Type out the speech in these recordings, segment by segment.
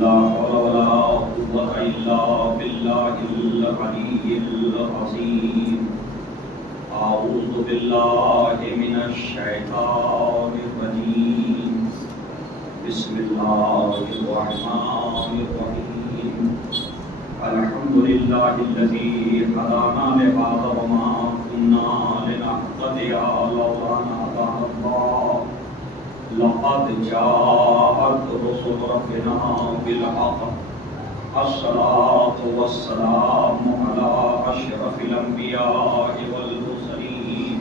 لا حول ولا قوة إلا بالله العلي العظيم أعوذ بالله من الشيطان الرجيم بسم الله الرحمن الرحيم الحمد لله الذي هدانا لهذا وما كنا لنهتدي لولا أن هدانا الله لقد جاءت رسل ربنا بالحق الصلاة والسلام على أشرف الأنبياء والمرسلين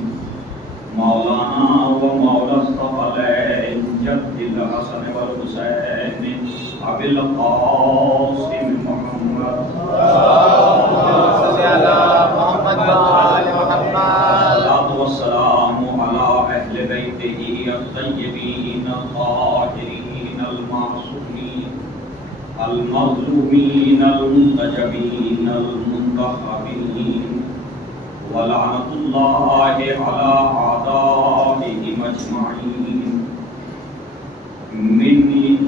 مولانا ومولى الثقلين جد الحسن والحسين أبي القاسم محمد الصلاة والسلام على أهل بيته الطيبين الطاهرين المعصومين المظلومين المنتجبين المنتخبين ولعنة الله على أعدائهم أجمعين من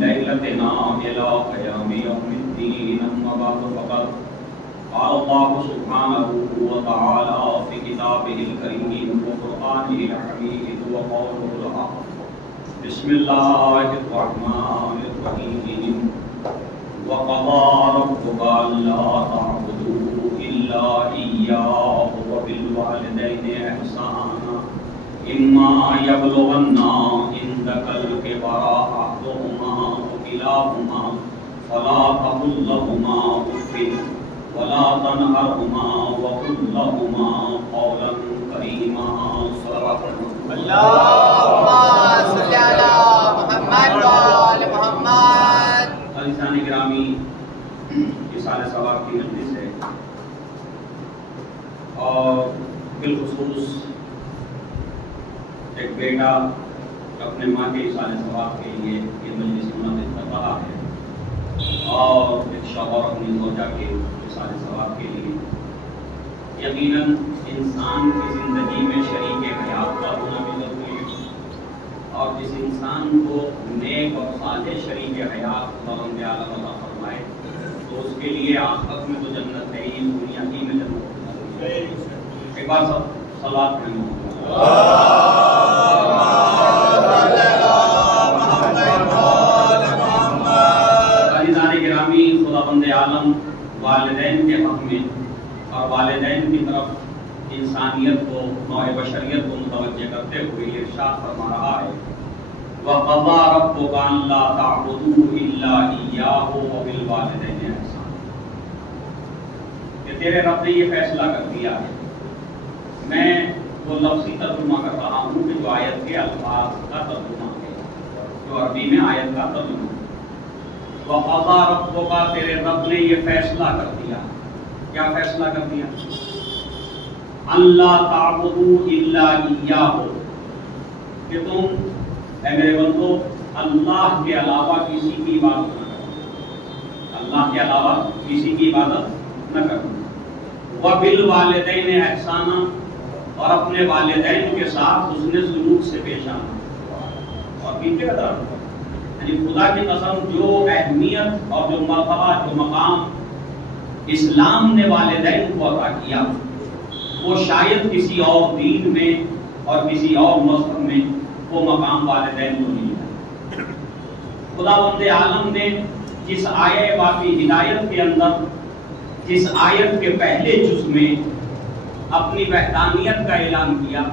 ليلتنا إلى قيام يوم الدين أما بعد فقد قال الله سبحانه وتعالى في كتابه الكريم وقرآنه الحميد وقوله الحق بسم الله الرحمن الرحيم وقضى ربك ألا تعبدوا إلا إياه وبالوالدين إحسانا إما يبلغن عندك الكبر أحدهما أو كلاهما فلا تقل لهما أف ولا تنهرهما وقل لهما قولا كريما صلوات اللهم صل على محمد وآل محمد. عزیزان گرامی، اصالہ ثواب کی مجلس ہے اور بالخصوص ایک بیٹا اپنے ماں کے اصالہ ثواب کے لیے یہ مجلس منعقد کر رہا ہے اور ایک شوہر اپنی زوجہ کے اصالہ ثواب کے لیے. یقیناً انسان کی زندگی میں شریک حیات کا ہونا بھی ضروری ہے اور جس انسان کو نیک اور صالح شریک حیات خداوند عالم عطا فرمائے تو اس کے لیے آخرت میں تو جنت ہے ہی، دنیا ہی میں جنت ہے. ایک بار سب صلوات پڑھیں. عزیزان گرامی، خداوند عالم والدین کے حق میں اور والدین کی طرف انسانیت کو، نوع بشریت کو متوجہ کرتے ہوئے ارشاد فرما رہا ہے وَقَضَىٰ رَبُّكَ أَلَّا تَعْبُدُوا إِلَّا إِيَّاهُ وَبِالْوَالِدَيْنِ إِحْسَانًا. کہ تیرے رب نے یہ فیصلہ کر دیا ہے. میں وہ لفظی ترجمہ کر رہا ہوں کہ جو آیت کے الفاظ کا ترجمہ ہے، جو عربی میں آیت کا ترجمہ ہے. وَقَضَىٰ رَبُّكَ، تیرے رب نے یہ فیصلہ کر دیا. کیا فیصلہ کر دیا؟ اللہ تعبدوا الا ایاہ، کہ تم اے میرے بندو اللہ کے علاوہ کسی کی عبادت نہ کرو. اللہ کے علاوہ کسی کی عبادت نہ کرو. وبالوالدین احسانا، اور اپنے والدین کے ساتھ حسن سلوک سے پیش آنا. اور پیچھے کا طرف یعنی خدا کی قسم جو اہمیت اور جو مرتبہ، جو مقام اسلام نے والدین کو عطا کیا وہ شاید کسی اور دین میں اور کسی اور مذہب میں وہ مقام والدین کو نہیں ہے. خداوند عالم نے جس آیہ واقعی ہدایت کے اندر، جس آیت کے پہلے جز میں اپنی وحدانیت کا اعلان کیا،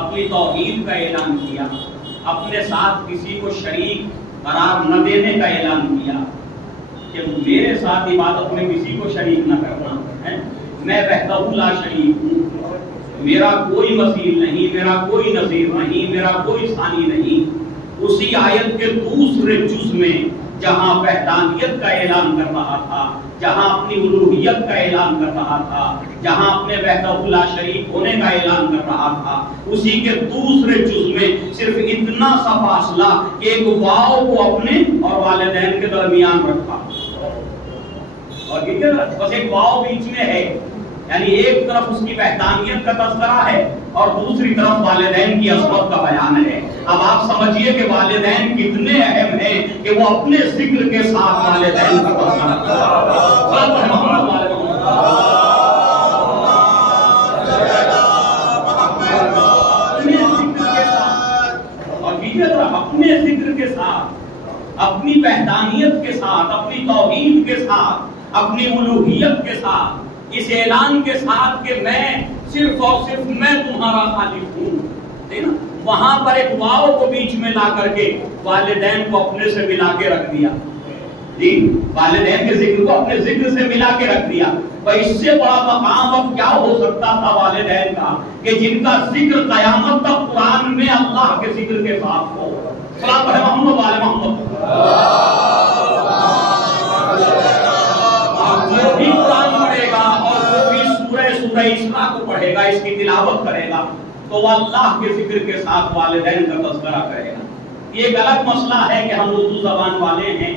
اپنی توحید کا اعلان کیا، اپنے ساتھ کسی کو شریک قرار نہ دینے کا اعلان کیا کہ میرے ساتھ عبادت میں کسی کو شریک نہ کرنا ہے، میں وحدہ لا شریک ہوں، میرا کوئی مثیل نہیں، میرا کوئی نظیر نہیں، میرا کوئی ثانی نہیں. اسی آیت کے دوسرے جز میں جہاں وحدانیت کا اعلان کر رہا تھا، جہاں اپنی الوہیت کا اعلان کر رہا تھا، جہاں اپنے وحدہ لا شریک ہونے کا اعلان کر رہا تھا، اسی کے دوسرے جز میں صرف اتنا سا فاصلہ کہ ایک واو کو اپنے اور والدین کے درمیان رکھا. اور بس ایک واو بیچ میں ہے، یعنی ایک طرف اس کی وحدانیت کا تذکرہ ہے اور دوسری طرف والدین کی عظمت کا بیان ہے. اب آپ سمجھیے سمجھیے کہ والدین کتنے اہم ہیں کہ وہ اپنے ذکر کے ساتھ والدین کا تذکرہ اپنے ذکر کے ساتھ، اپنی وحدانیت کے ساتھ، اپنی توحید کے ساتھ، اپنی الوہیت کے ساتھ، اس اعلان کے ساتھ کہ میں صرف اور صرف میں تمہارا خالق ہوں، وہاں پر ایک واو کو بیچ میں لا کر کے والدین کو اپنے سے ملا کے رکھ دیا، جی والدین کے ذکر کو اپنے ذکر سے ملا کے رکھ دیا۔ اس سے بڑا مقام اب کیا ہو سکتا تھا والدین کا کہ جن کا ذکر قیامت تک قرآن میں اللہ کے ذکر کے ساتھ ہو۔ سلام ہے محمد والے محمد۔ جو بھی قرآن پڑھے گا اور جو بھی سورہ اسراء کو پڑھے گا، اس کی تلاوت کرے گا، تو وہ اللہ کے ذکر کے ساتھ والدین کا تذکرہ کرے گا۔ یہ ایک الگ مسئلہ ہے کہ ہم اردو زبان والے ہیں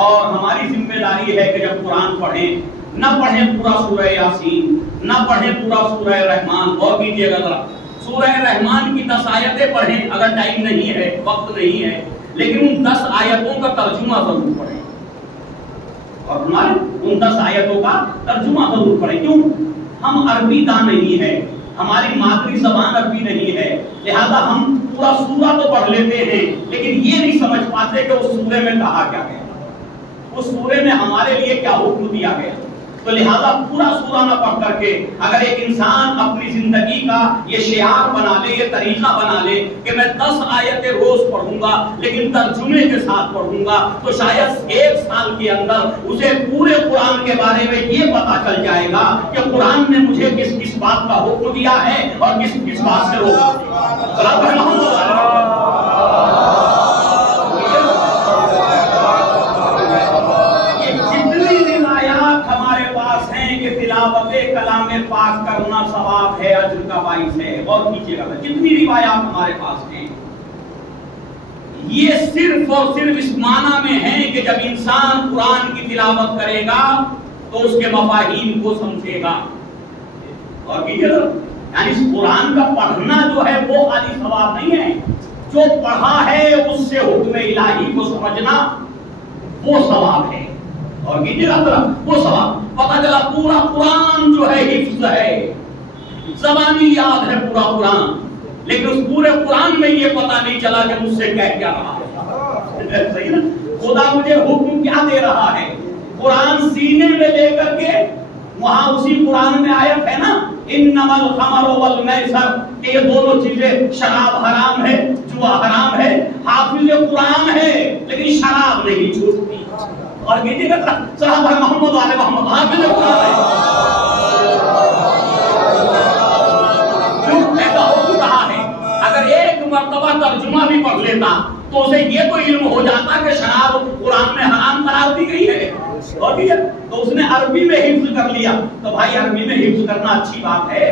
اور ہماری ذمہ داری ہے کہ جب قرآن پڑھیں نہ پڑھیں پورا سورہ یاسین، نہ پڑھیں پورا سورہ رحمان۔ غور کیجیے گا ذرا، سورہ رحمان کی 10 آیتیں پڑھیں، اگر ٹائم نہیں ہے، وقت نہیں ہے، لیکن ان 10 آیتوں کا ترجمہ ضرور پڑھیں، اور ہمارے ان 10 آیتوں کا ترجمہ ضرور پڑھیں۔ کیوں؟ ہم عربی دان نہیں ہے، ہماری مادری زبان عربی نہیں ہے، لہذا ہم پورا سورہ تو پڑھ لیتے ہیں لیکن یہ نہیں سمجھ پاتے کہ اس سورے میں کہا کیا گیا، اس سورے میں ہمارے لیے کیا حکم دیا گیا۔ تو لہذا پورا سورہ نہ پڑھ کر کے اگر ایک انسان اپنی زندگی کا یہ شعار بنا لے، یہ طریقہ بنا لے کہ میں 10 آیتیں روز پڑھوں گا لیکن ترجمے کے ساتھ پڑھوں گا، تو شاید 1 سال کے اندر اسے پورے قرآن کے بارے میں یہ پتا چل جائے گا کہ قرآن نے مجھے کس کس بات کا حکم دیا ہے اور کس کس بات سے روکا ہے۔ تلاوت کلام پاک کرنا ثواب ہے، اجر کا باعث ہے۔ اور کیجیے گا جتنی روایات ہمارے پاس ہیں یہ صرف اور صرف اس معنی میں ہے کہ جب انسان قرآن کی تلاوت کرے گا تو اس کے مفاہیم کو سمجھے گا۔ اور کیجیے گا یعنی اس قرآن کا پڑھنا جو ہے وہ خالی ثواب نہیں ہے، جو پڑھا ہے اس سے حکم الہی کو سمجھنا وہ ثواب ہے۔ اور کیجیے گا وہ ثواب پتہ چلا پورا قرآن جو ہے حفظ ہے، زبانی یاد ہے پورا قرآن، لیکن اس پورے قرآن میں یہ پتہ نہیں چلا کہ مجھ سے کہہ کیا رہا ہے۔ صحیح نا؟ خدا مجھے حکم کیا دے رہا ہے، قرآن سینے میں لے کر کے وہاں اسی قرآن میں آیت ہے نا انما الخمر والمیسر کہ یہ دونوں چیزیں، شراب حرام ہے، جوا حرام ہے، حافظ قرآن ہے لیکن شراب نہیں چھوٹتی۔ اور کہتے ہیں صحابہ محمد والے محمد حافظ قرآن ہے، ایسا ہو رہا ہے۔ اگر ایک مرتبہ ترجمہ بھی پڑھ لیتا تو اسے یہ تو علم ہو جاتا کہ شراب قرآن میں حرام قرار دی گئی ہے، اور تو اس نے عربی میں حفظ کر لیا۔ تو بھائی عربی میں حفظ کرنا اچھی بات ہے،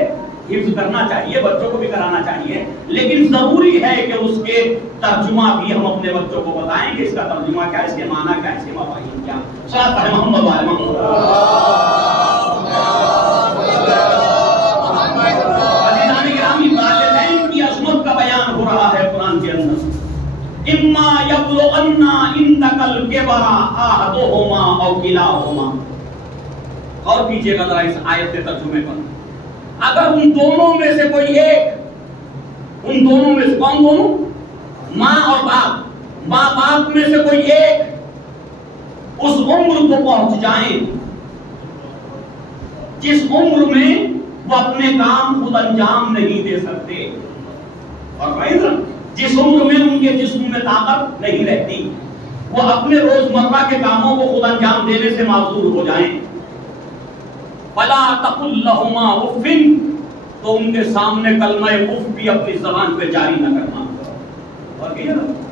حفظ کرنا چاہیے، بچوں کو بھی کرانا چاہیے، لیکن ضروری ہے کہ اس کے ترجمہ بھی ہم اپنے بچوں کو بتائیں کہ اس کا ترجمہ کیا ہے، اس کے معنی کیا ہے، اس کے مفاہیم کیا۔ صلوات پڑھیں محمد والے محمد۔ عزیزان گرامی، والدین کی عظمت کا بیان ہو رہا ہے قرآن کے اندر۔ اما یبلغن عندک الکبر احدہما او کلاہما۔ اور کیجیے گا ذرا اس آیت کے ترجمے پر، اگر ان دونوں میں سے کوئی ایک، ان دونوں میں سے کون دونوں؟ ماں اور باپ، ماں باپ میں سے کوئی ایک اس عمر کو پہنچ جائیں جس عمر میں وہ اپنے کام خود انجام نہیں دے سکتے، اور جس عمر میں ان کے جسم میں طاقت نہیں رہتی، وہ اپنے روزمرہ کے کاموں کو خود انجام دینے سے معذور ہو جائیں، فلا تقل لهما اف، تو ان کے سامنے کلمہ اف بھی اپنی زبان پہ جاری نہ کرنا، اور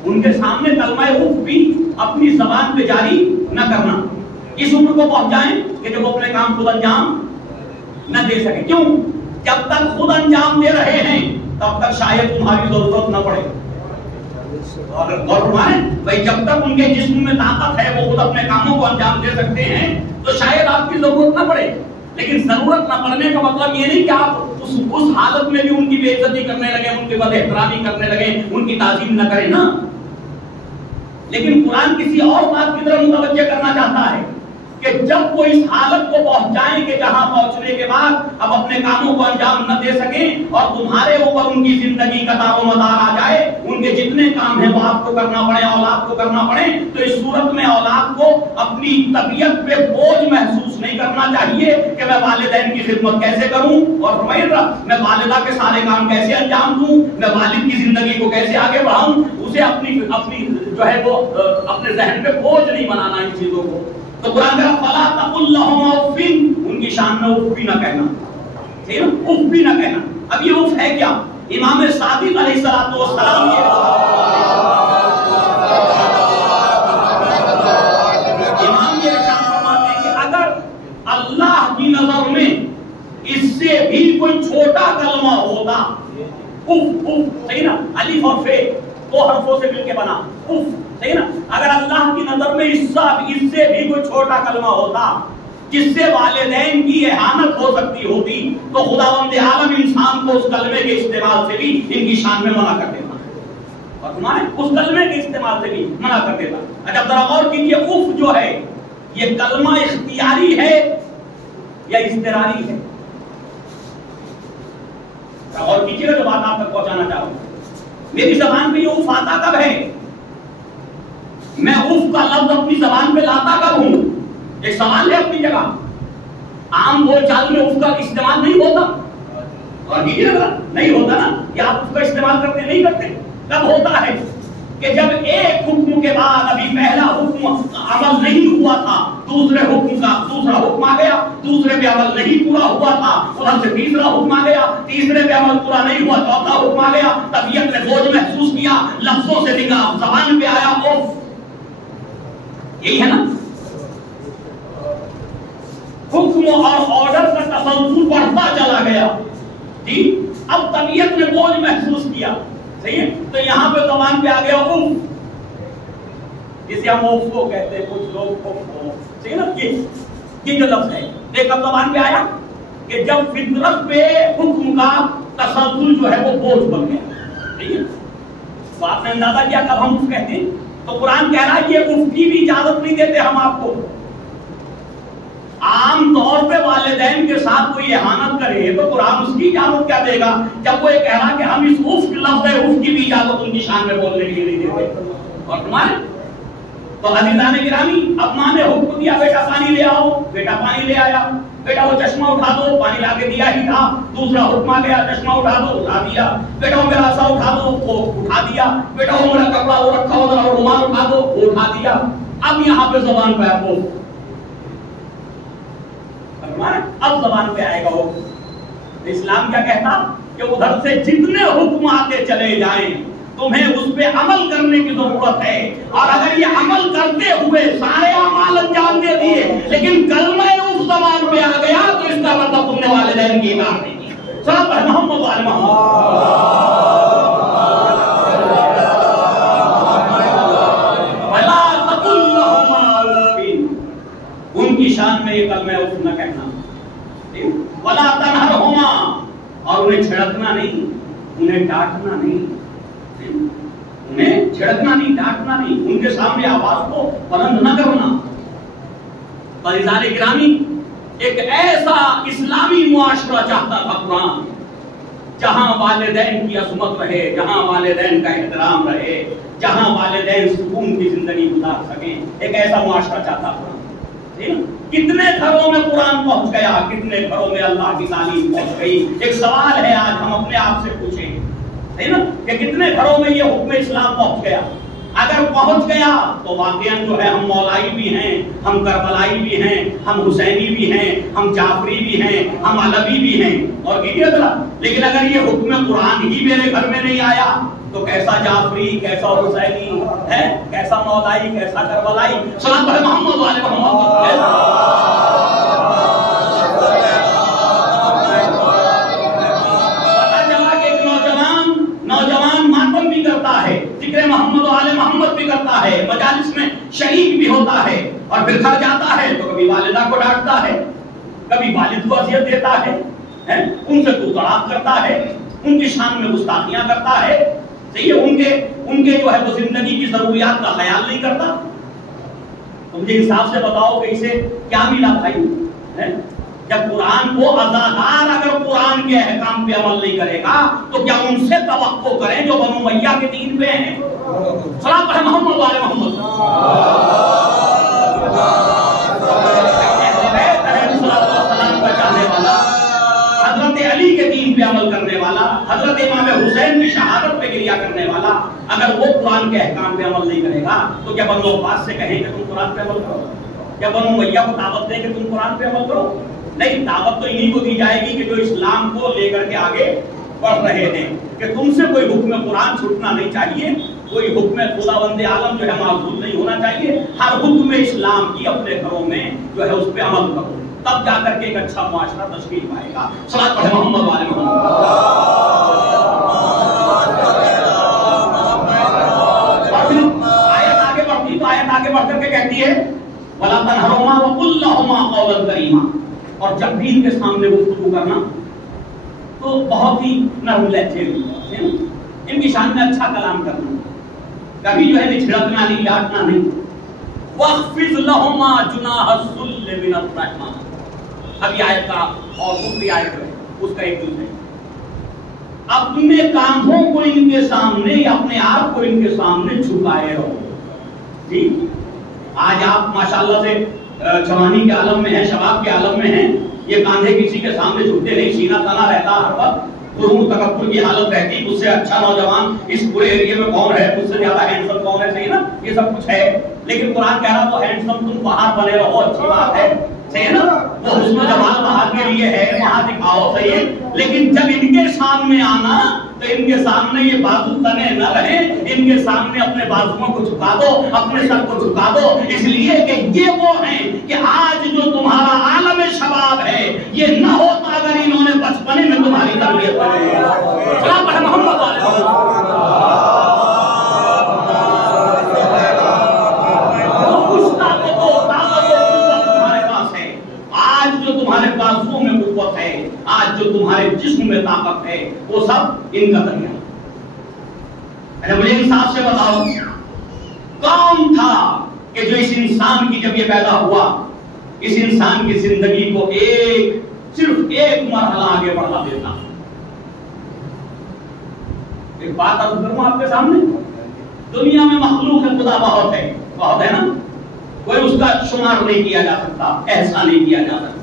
ان کے سامنے کلمہ اف بھی اپنی زبان پہ جاری نہ کرنا۔ اس عمر کو پہنچ جائیں کہ جب وہ اپنے کام خود انجام نہ دے سکے۔ کیوں؟ جب تک خود انجام دے رہے ہیں تب تک شاید تمہاری ضرورت نہ پڑے، اور تمہارے بھائی جب تک ان کے جسم میں طاقت ہے وہ خود اپنے کاموں کو انجام دے سکتے ہیں تو شاید آپ کی ضرورت نہ پڑے۔ لیکن ضرورت نہ پڑنے کا مطلب یہ نہیں کہ آپ اس حالت میں بھی ان کی بے عزتی کرنے لگے، ان کی بد احترامی کرنے لگے، ان کی تعظیم نہ کریں نا۔ لیکن قرآن کسی اور بات کی طرف متوجہ کرنا چاہتا ہے کہ جب وہ اس حالت کو پہنچائیں کہ جہاں پہنچنے کے بعد اب اپنے کاموں کو انجام نہ دے سکیں اور تمہارے اوپر ان کی زندگی کا دار و مدار آ جائے، ان کے جتنے کام ہیں وہ آپ کو کرنا پڑے، اولاد کو کرنا پڑے، تو اس صورت میں اولاد کو اپنی طبیعت پہ بوجھ محسوس نہیں کرنا چاہیے کہ میں والدین کی خدمت کیسے کروں، اور میں والدہ کے سارے کام کیسے انجام دوں، میں والد کی زندگی کو کیسے آگے بڑھاؤں، اسے اپنی جو ہے وہ اپنے ذہن پہ بوجھ نہیں بنانا ان چیزوں کو۔ تو قرآن کہا فَلَا تَقُلْ لَهُمَا اُفٍّ، ان کی شان میں اف بھی نہ کہنا، ٹھیک ہے، اف بھی نہ کہنا۔ اب یہ اف ہے کیا؟ امام صادق علیہ السلام امام یہ ارشاد فرماتے ہیں کہ اگر اللہ کی نظر میں اس سے بھی کوئی چھوٹا کلمہ ہوتا، اف اف، صحیح نا، الف اور فے دو حرفوں سے مل کے بنا اف، صحیح نا، اگر اللہ کی نظر میں اس سے بھی کوئی چھوٹا کلمہ ہوتا جس سے والدین کی اہانت ہو سکتی ہوتی تو خداوند عالم انسان کو اس کلمے کے استعمال سے بھی ان کی شان میں منع کر دیتا، اور تمہارے اس کلمے کے استعمال سے بھی منع کر دیتا۔ اچھا ذرا غور کیجیے، اف جو ہے یہ کلمہ اختیاری ہے یا اضطراری ہے؟ غور کیجیے گا جو بات آپ تک پہنچانا چاہوں گا۔ میری زبان پہ یہ اف آتا کب ہے؟ میں اف کا لفظ اپنی زبان پہ لاتا کب ہوں؟ ایک سوال ہے اپنی جگہ۔ عام بول چال میں اف کا استعمال نہیں ہوتا، اور نہیں ہوتا نا، یا آپ اس کا استعمال کرتے نہیں کرتے؟ کب ہوتا ہے؟ کہ جب ایک حکم کے بعد ابھی پہلا حکم عمل نہیں ہوا تھا، دوسرے حکم کا دوسرا حکم آ گیا، دوسرے پہ عمل نہیں پورا ہوا تھا، ادھر سے تیسرا حکم آ گیا، تیسرے پہ عمل پورا نہیں ہوا، چوتھا حکم آ گیا، طبیعت نے بوجھ محسوس کیا، لفظوں سے نکلا، زبان پہ آیا اوف، یہی ہے نا؟ حکم اور آرڈر کا تسلسل بڑھتا چلا گیا، جی اب طبیعت نے بوجھ محسوس کیا، صحیح ہے، تو یہاں پہ زبان پہ آ گیا اوف، جسے ہم اوف کو کہتے ہیں، کچھ لوگ اوف، صحیح نا، یہ جو لفظ ہے یہ کب زبان پہ آیا؟ کہ جب فطرت پہ حکم کا تسلسل جو ہے وہ بوجھ بن گیا، صحیح ہے، تو آپ نے اندازہ کیا کب ہم اوف کہتے ہیں؟ تو قرآن کہہ رہا ہے یہ اوف کی بھی اجازت نہیں دیتے ہم آپ کو۔ عام طور پہ والدین کے ساتھ کوئی اہانت کرے تو قرآن اس کی اجازت کیا دے گا؟ جب وہ یہ کہہ رہا کہ ہم اس اف لفظ ہے اف کی بھی اجازت ان کی شان میں بولنے کے لیے نہیں دیتے، اور تمہارے تو عزیزان گرامی، اب ماں نے حکم دیا بیٹا پانی لے آؤ، بیٹا پانی لے آیا، بیٹا وہ چشمہ اٹھا دو، پانی لا کے دیا ہی تھا، دوسرا حکم آ گیا چشمہ اٹھا دو، اٹھا دیا، بیٹا وہ میرا عصا اٹھا دو، وہ اٹھا دیا، بیٹا وہ میرا کپڑا وہ رکھا ہو ذرا رومال اٹھا دو، وہ اٹھا دیا۔ اب یہاں پہ زبان پہ آپ اب زبان پہ آئے گا وہ۔ اسلام کیا کہتا کہ ادھر سے جتنے حکم آتے چلے جائیں تمہیں اس پہ عمل کرنے کی ضرورت ہے، اور اگر یہ عمل کرتے ہوئے سارے اعمال انجام دے دیے لیکن کلمہ اس زبان پہ آ گیا تو اس کا مطلب تم نے والدین کی اطاعت نہیں کی۔ سب محمد وعلی محمد، ان کی شان میں یہ کلمہ اف نہ کہنا، ولا تنہرہما، اور انہیں چھڑکنا نہیں، انہیں ڈانٹنا نہیں، انہیں چھڑکنا نہیں، ڈانٹنا نہیں، ان کے سامنے آواز کو بلند نہ کرنا۔ عزیزان گرامی، ایک ایسا اسلامی معاشرہ چاہتا تھا قرآن جہاں والدین کی عظمت رہے، جہاں والدین کا احترام رہے، جہاں والدین سکون کی زندگی گزار سکیں، ایک ایسا معاشرہ چاہتا تھا۔ کتنے گھروں میں قرآن پہنچ گیا، کتنے گھروں میں اللہ کی تعلیم پہنچ گئی؟ ایک سوال ہے آج ہم اپنے آپ سے پوچھیں، ہے نا، کہ کتنے گھروں میں یہ حکم اسلام پہنچ گیا؟ اگر پہنچ گیا تو واقعاً جو ہے ہم مولائی بھی ہیں، ہم کربلائی بھی ہیں، ہم حسینی بھی ہیں، ہم جعفری بھی ہیں، ہم علوی بھی ہیں، اور لیکن اگر یہ حکم قرآن ہی میرے گھر میں نہیں آیا تو کیسا جعفری، کیسا حسینی ہے، کیسا مولائی، کیسا کربلائی؟ صلوات پڑھیں محمد والے محمد۔ پتہ چلا کہ ایک نوجوان ماتم بھی کرتا ہے، ذکر محمد والے محمد بھی کرتا ہے، مجالس میں شریک بھی ہوتا ہے، اور پھر گھر جاتا ہے تو کبھی والدہ کو ڈانٹتا ہے، کبھی والد کو اذیت دیتا ہے، ان سے تو طلاق کرتا ہے، ان کی شان میں گستاخیاں کرتا ہے، صحیح ہے، ان کے جو ہے وہ زندگی کی ضروریات کا خیال نہیں کرتا. تو مجھے حساب سے بتاؤ کہ اسے کیا ملا بھائی؟ جب قرآن کو عزادار اگر قرآن کے احکام پہ عمل نہیں کرے گا تو کیا ان سے توقع کریں جو بنو امیہ کے دین پہ ہیں؟ صلاۃ پڑھیں محمد والے محمد. حضرت علی کے دین پہ عمل کرنے والا، حضرت امام حسین کی شہادت پہ گریہ کرنے والا، اگر وہ قرآن کے احکام پہ عمل نہیں کرے گا تو کیا بنو عباس سے کہیں کہ تم قرآن پہ عمل کرو؟ کیا بنو امیہ کو دعوت دیں کہ تم قرآن پہ عمل کرو؟ نہیں، دعوت تو انہی کو دی جائے گی کہ جو اسلام کو لے کر کے آگے بڑھ رہے ہیں، کہ تم سے کوئی حکم قرآن چھوٹنا نہیں چاہیے، کوئی حکم خداوند عالم جو ہے معذور نہیں ہونا چاہیے، ہر حکم اسلام کی اپنے گھروں میں جو ہے اس پہ عمل کرو، تب جا کر کے ایک اچھا معاشرہ تشکیل پائے گا. صلاۃ پڑھیں محمد والے محمد. آیت آگے بڑھتی تو آیت آگے بڑھ کر کے کہتی ہے وَلَا تَنْهَرْهُمَا وَقُلْ لَهُمَا قَوْلًا كَرِيمًا. اور جب بھی ان کے سامنے گفتگو کرنا تو بہت ہی نرم لہجے میں، ان کی شان میں اچھا کلام کرنا، کبھی جو ہے چھڑکنا نہیں، ڈانٹنا نہیں. وَاخْفِضْ لَهُمَا جُنَاحَ الذُّلِّ مِنَ الرَّحْمَةِ. اب یہ آیت کا اور دوسری آیت ہے اس کا ایک دوسرے اپنے کاندھوں کو ان کے سامنے یا اپنے آپ کو ان کے سامنے چھپائے رہو. جی آج آپ ماشاءاللہ سے جوانی کے عالم میں ہیں، شباب کے عالم میں ہیں، یہ کاندھے کسی کے سامنے جھکتے نہیں، سینہ تنا رہتا ہر وقت، غرور تکبر کی حالت رہتی، مجھ سے اچھا نوجوان اس پورے ایریے میں کون ہے، مجھ سے زیادہ ہینڈسم کون ہے، صحیح نا، یہ سب کچھ ہے. لیکن قرآن کہہ رہا تو ہینڈسم تم باہر بنے رہو، اچھی بات ہے، صحیح ہے نا، وہ حسن و جمال باہر کے لیے ہے، وہاں دکھاؤ، صحیح ہے. لیکن جب ان کے سامنے آنا تو ان کے سامنے یہ بازو تنے نہ رہیں، ان کے سامنے اپنے بازوؤں کو جھکا دو، اپنے سر کو جھکا دو، اس لیے کہ یہ وہ ہیں کہ آج جو تمہارا عالم شباب ہے یہ نہ ہوتا اگر انہوں نے بچپنے میں تمہاری تربیت کری. صلاۃ پڑھیں محمد والے تمہارے بازوؤں میں قوت ہے، آج جو تمہارے جسم میں طاقت ہے وہ سب ان کا ذریعہ. اچھا مجھے انصاف سے بتاؤ کون تھا کہ جو اس انسان کی جب یہ پیدا ہوا اس انسان کی زندگی کو صرف ایک مرحلہ آگے بڑھا دیتا؟ ایک بات عرض کروں آپ کے سامنے، دنیا میں مخلوق خدا بہت ہے نا، کوئی اس کا شمار نہیں کیا جا سکتا، ایسا نہیں کیا جا سکتا.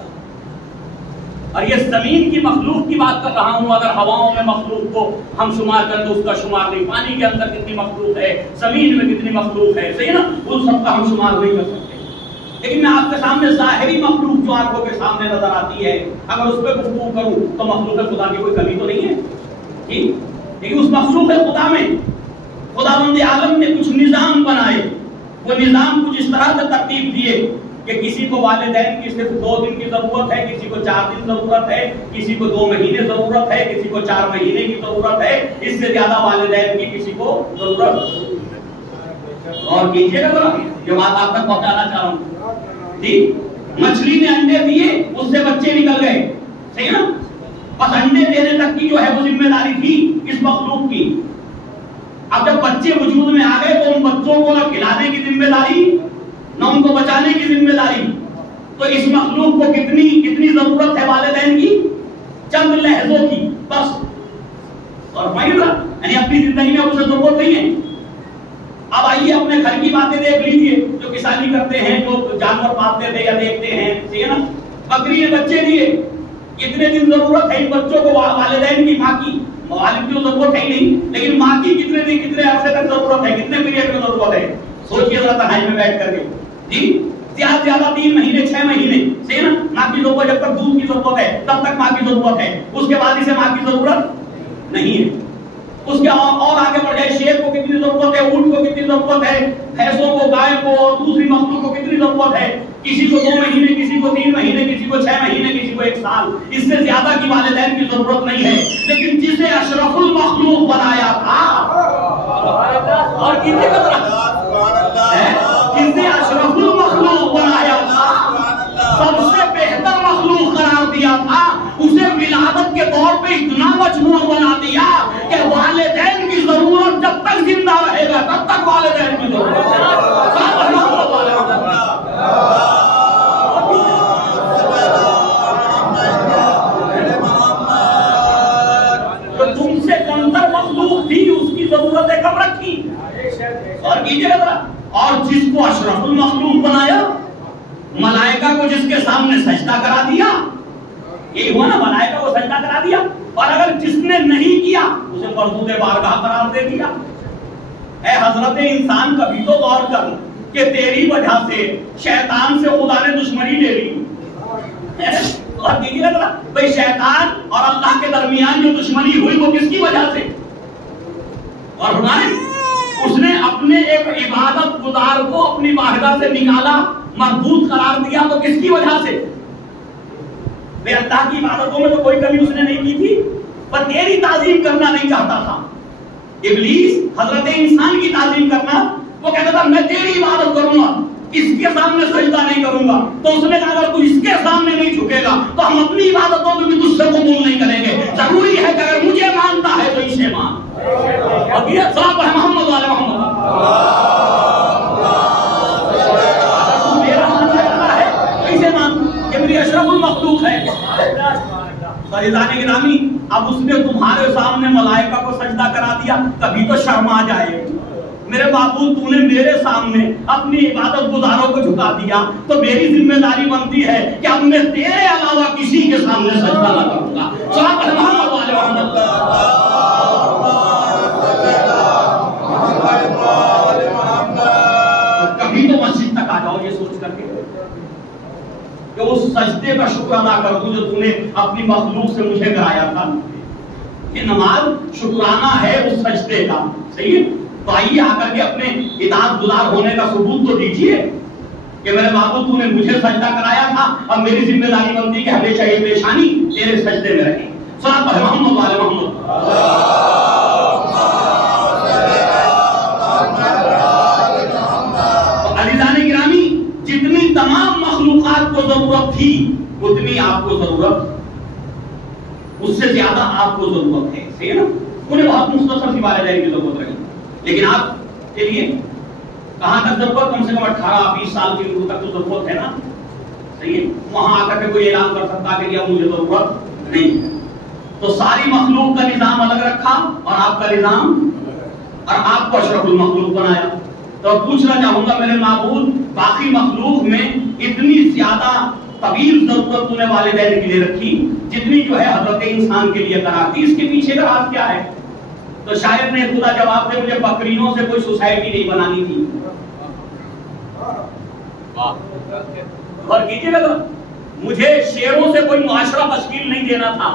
اور یہ زمین کی مخلوق کی بات کر رہا ہوں، اگر ہواؤں میں مخلوق کو ہم شمار کریں تو اس کا شمار نہیں، پانی کے اندر کتنی مخلوق ہے، زمین میں کتنی مخلوق ہے، صحیح نا، ان سب کا ہم شمار نہیں کر سکتے. لیکن میں آپ کے سامنے ظاہری مخلوق جو آنکھوں کے سامنے نظر آتی ہے اگر اس پہ گفتگو کروں تو مخلوق خدا کی کوئی کمی تو نہیں ہے. ٹھیک، لیکن اس مخلوق خدا میں خداوند عالم نے کچھ نظام بنائے، وہ نظام کچھ اس طرح سے ترتیب دیے کہ کسی کو والدین کی صرف 2 دن کی ضرورت ہے، کسی کو 4 دن ضرورت ہے، کسی کو 2 مہینے ضرورت ہے، کسی کو 4 مہینے کی ضرورت ہے، اس سے زیادہ والدین کی کسی کو ضرورت. اور کیجئے گا ذرا، یہ بات آپ تک پہنچانا چاہ رہا ہوں. ٹھیک، مچھلی نے انڈے دیے، اس سے بچے نکل گئے، صحیح نا، بس انڈے دینے تک کی جو ہے وہ ذمہ داری تھی اس مخلوق کی. اب جب بچے وجود میں آ گئے تو ان بچوں کو نہ کھلانے کی ذمہ داری نہ ان کو بچانے کی ذمہ داری. تو اس مخلوق کو کتنی ضرورت ہے والدین کی؟ چند لحظوں کی بس. اور یعنی اپنی زندگی میں اسے ضرورت نہیں ہے. اب آئیے اپنے گھر کی باتیں دیکھ لیجئے، جو کسانی کرتے ہیں، جو جانور پالتے تھے یا دیکھتے ہیں، ٹھیک ہے نا، بکری نے بچے دیے، کتنے دن ضرورت ہے ان بچوں کو والدین کی، ماں کی، والد کی ضرورت ہے ہی نہیں، لیکن ماں کی کتنے دن کتنے عرصے تک ضرورت ہے، کتنے پیریڈ میں ضرورت ہے؟ سوچئے ذرا تنہائی میں بیٹھ کر کے. جی زیادہ زیادہ 3 مہینے 6 مہینے، صحیح نا، ماں کی ضرورت، جب تک دودھ کی ضرورت ہے تب تک ماں کی ضرورت ہے، اس کے بعد اسے ماں کی ضرورت نہیں ہے. اس کے اور آگے بڑھ جائے، شیر کو کتنی ضرورت ہے، اونٹ کو کتنی ضرورت ہے، بھینسوں کو، گائے کو اور دوسری مخلوق کو کتنی ضرورت ہے. کسی کو 2 مہینے، کسی کو 3 مہینے، کسی کو 6 مہینے، کسی کو 1 سال، اس سے زیادہ کی والدین کی ضرورت نہیں ہے. لیکن جسے اشرف المخلوق بنایا تھا اور کتنے جسے اشرف المخلوق بنایا تھا، سب سے بہتر مخلوق قرار دیا تھا، اسے ولادت کے طور پہ اتنا مجموعہ بنا دیا کہ والدین کی ضرورت جب تک زندہ رہے گا تب تک والدین کی ضرورت ہے. تو تم سے کمتر مخلوق تھی اس کی ضرورتیں کم رکھی. اور کیجئے گا. اور جس کو اشرف المخلوق بنایا, ملائکہ کو جس کے سامنے سجدہ کرا دیا, یہی ہوا نا, ملائکہ کو سجدہ کرا دیا. اور اگر جس نے نہیں کیا اسے مردود بارگاہ قرار دے دیا. اے حضرت انسان کبھی تو غور کر کہ تیری وجہ سے شیطان سے خدا نے دشمنی لے لی. اور دیکھیے نا بھائی, شیطان اور اللہ کے درمیان جو دشمنی ہوئی وہ کس کی وجہ سے؟ اور ہمارے اس نے اپنے ایک عبادت گزار کو اپنی واحدہ سے نکالا, مردود قرار دیا, تو کس کی وجہ سے؟ بے اللہ کی عبادتوں میں تو کوئی کمی اس نے نہیں کی تھی, پر تیری تعظیم کرنا نہیں چاہتا تھا. ابلیس حضرت انسان کی تعظیم کرنا, وہ کہتا تھا میں تیری عبادت کروں گا, اس کے سامنے سجدہ نہیں کروں گا. تو اس نے کہا اگر تو اس کے سامنے نہیں جھکے گا تو ہم اپنی عبادتوں میں بھی تجھ سے قبول نہیں کریں گے. ضروری ہے کہ اگر مجھے مانتا ہے تو اسے مان. اور یہ صاحب ہے محمد والے محمد, میرا ماننا کرنا ہے اسے مان, یہ میری اشرف المخلوق ہے. فریضان گرامی, اب اس نے تمہارے سامنے ملائکہ کو سجدہ کرا دیا, کبھی تو شرم آ جائے. میرے معبود تو نے میرے سامنے اپنی عبادت گزاروں کو جھکا دیا, تو میری ذمہ داری بنتی ہے کہ اب میں تیرے علاوہ کسی کے سامنے سجدہ نہ کروں گا. صحابہ محمد والے محمد, کبھی تو مسجد تک آ جاؤ یہ سوچ کر کے کہ اس سجدے کا شکر ادا کروں جو تم نے اپنی مخلوق سے مجھے کرایا تھا. یہ نماز شکرانہ ہے اس سجدے کا, صحیح ہے. تو آئیے آ کر کے اپنے اطاعت گزار ہونے کا ثبوت تو دیجئے کہ میرے معبود تو نے مجھے سجدہ کرایا تھا, اب میری ذمہ داری بنتی کہ ہمیشہ یہ پیشانی تیرے سجدے میں رہے. صحابہ محمد والے محمد, عزیزان گرامی, جتنی تمام مخلوقات کو ضرورت تھی اتنی آپ کو ضرورت, اس سے زیادہ آپ کو ضرورت ہے, صحیح ہے نا. انہیں بہت مختصر سی والدین کی ضرورت رہی, لیکن آپ کے لیے کہاں تک ضرورت؟ کم سے کم 18-20 سال کی عمر تک تو ضرورت ہے نا, صحیح ہے. وہاں آ کر کے کوئی اعلان کر سکتا کہ اب مجھے ضرورت نہیں ہے. تو ساری مخلوق کا نظام الگ رکھا اور آپ کا نظام, اور آپ کو اشرف المخلوق بنایا. تو پوچھنا چاہوں گا میرے معبود, باقی مخلوق میں اتنی زیادہ طویل ضرورت تو نے والدین کے لیے رکھی جتنی جو ہے حضرت انسان کے لیے قرار دی, اس کے پیچھے کا راز کیا ہے؟ تو شاید نے خدا جواب دے, مجھے بکریوں سے کوئی سوسائٹی نہیں بنانی تھی. اور کیجئے گا, مجھے شیروں سے کوئی معاشرہ تشکیل نہیں دینا تھا,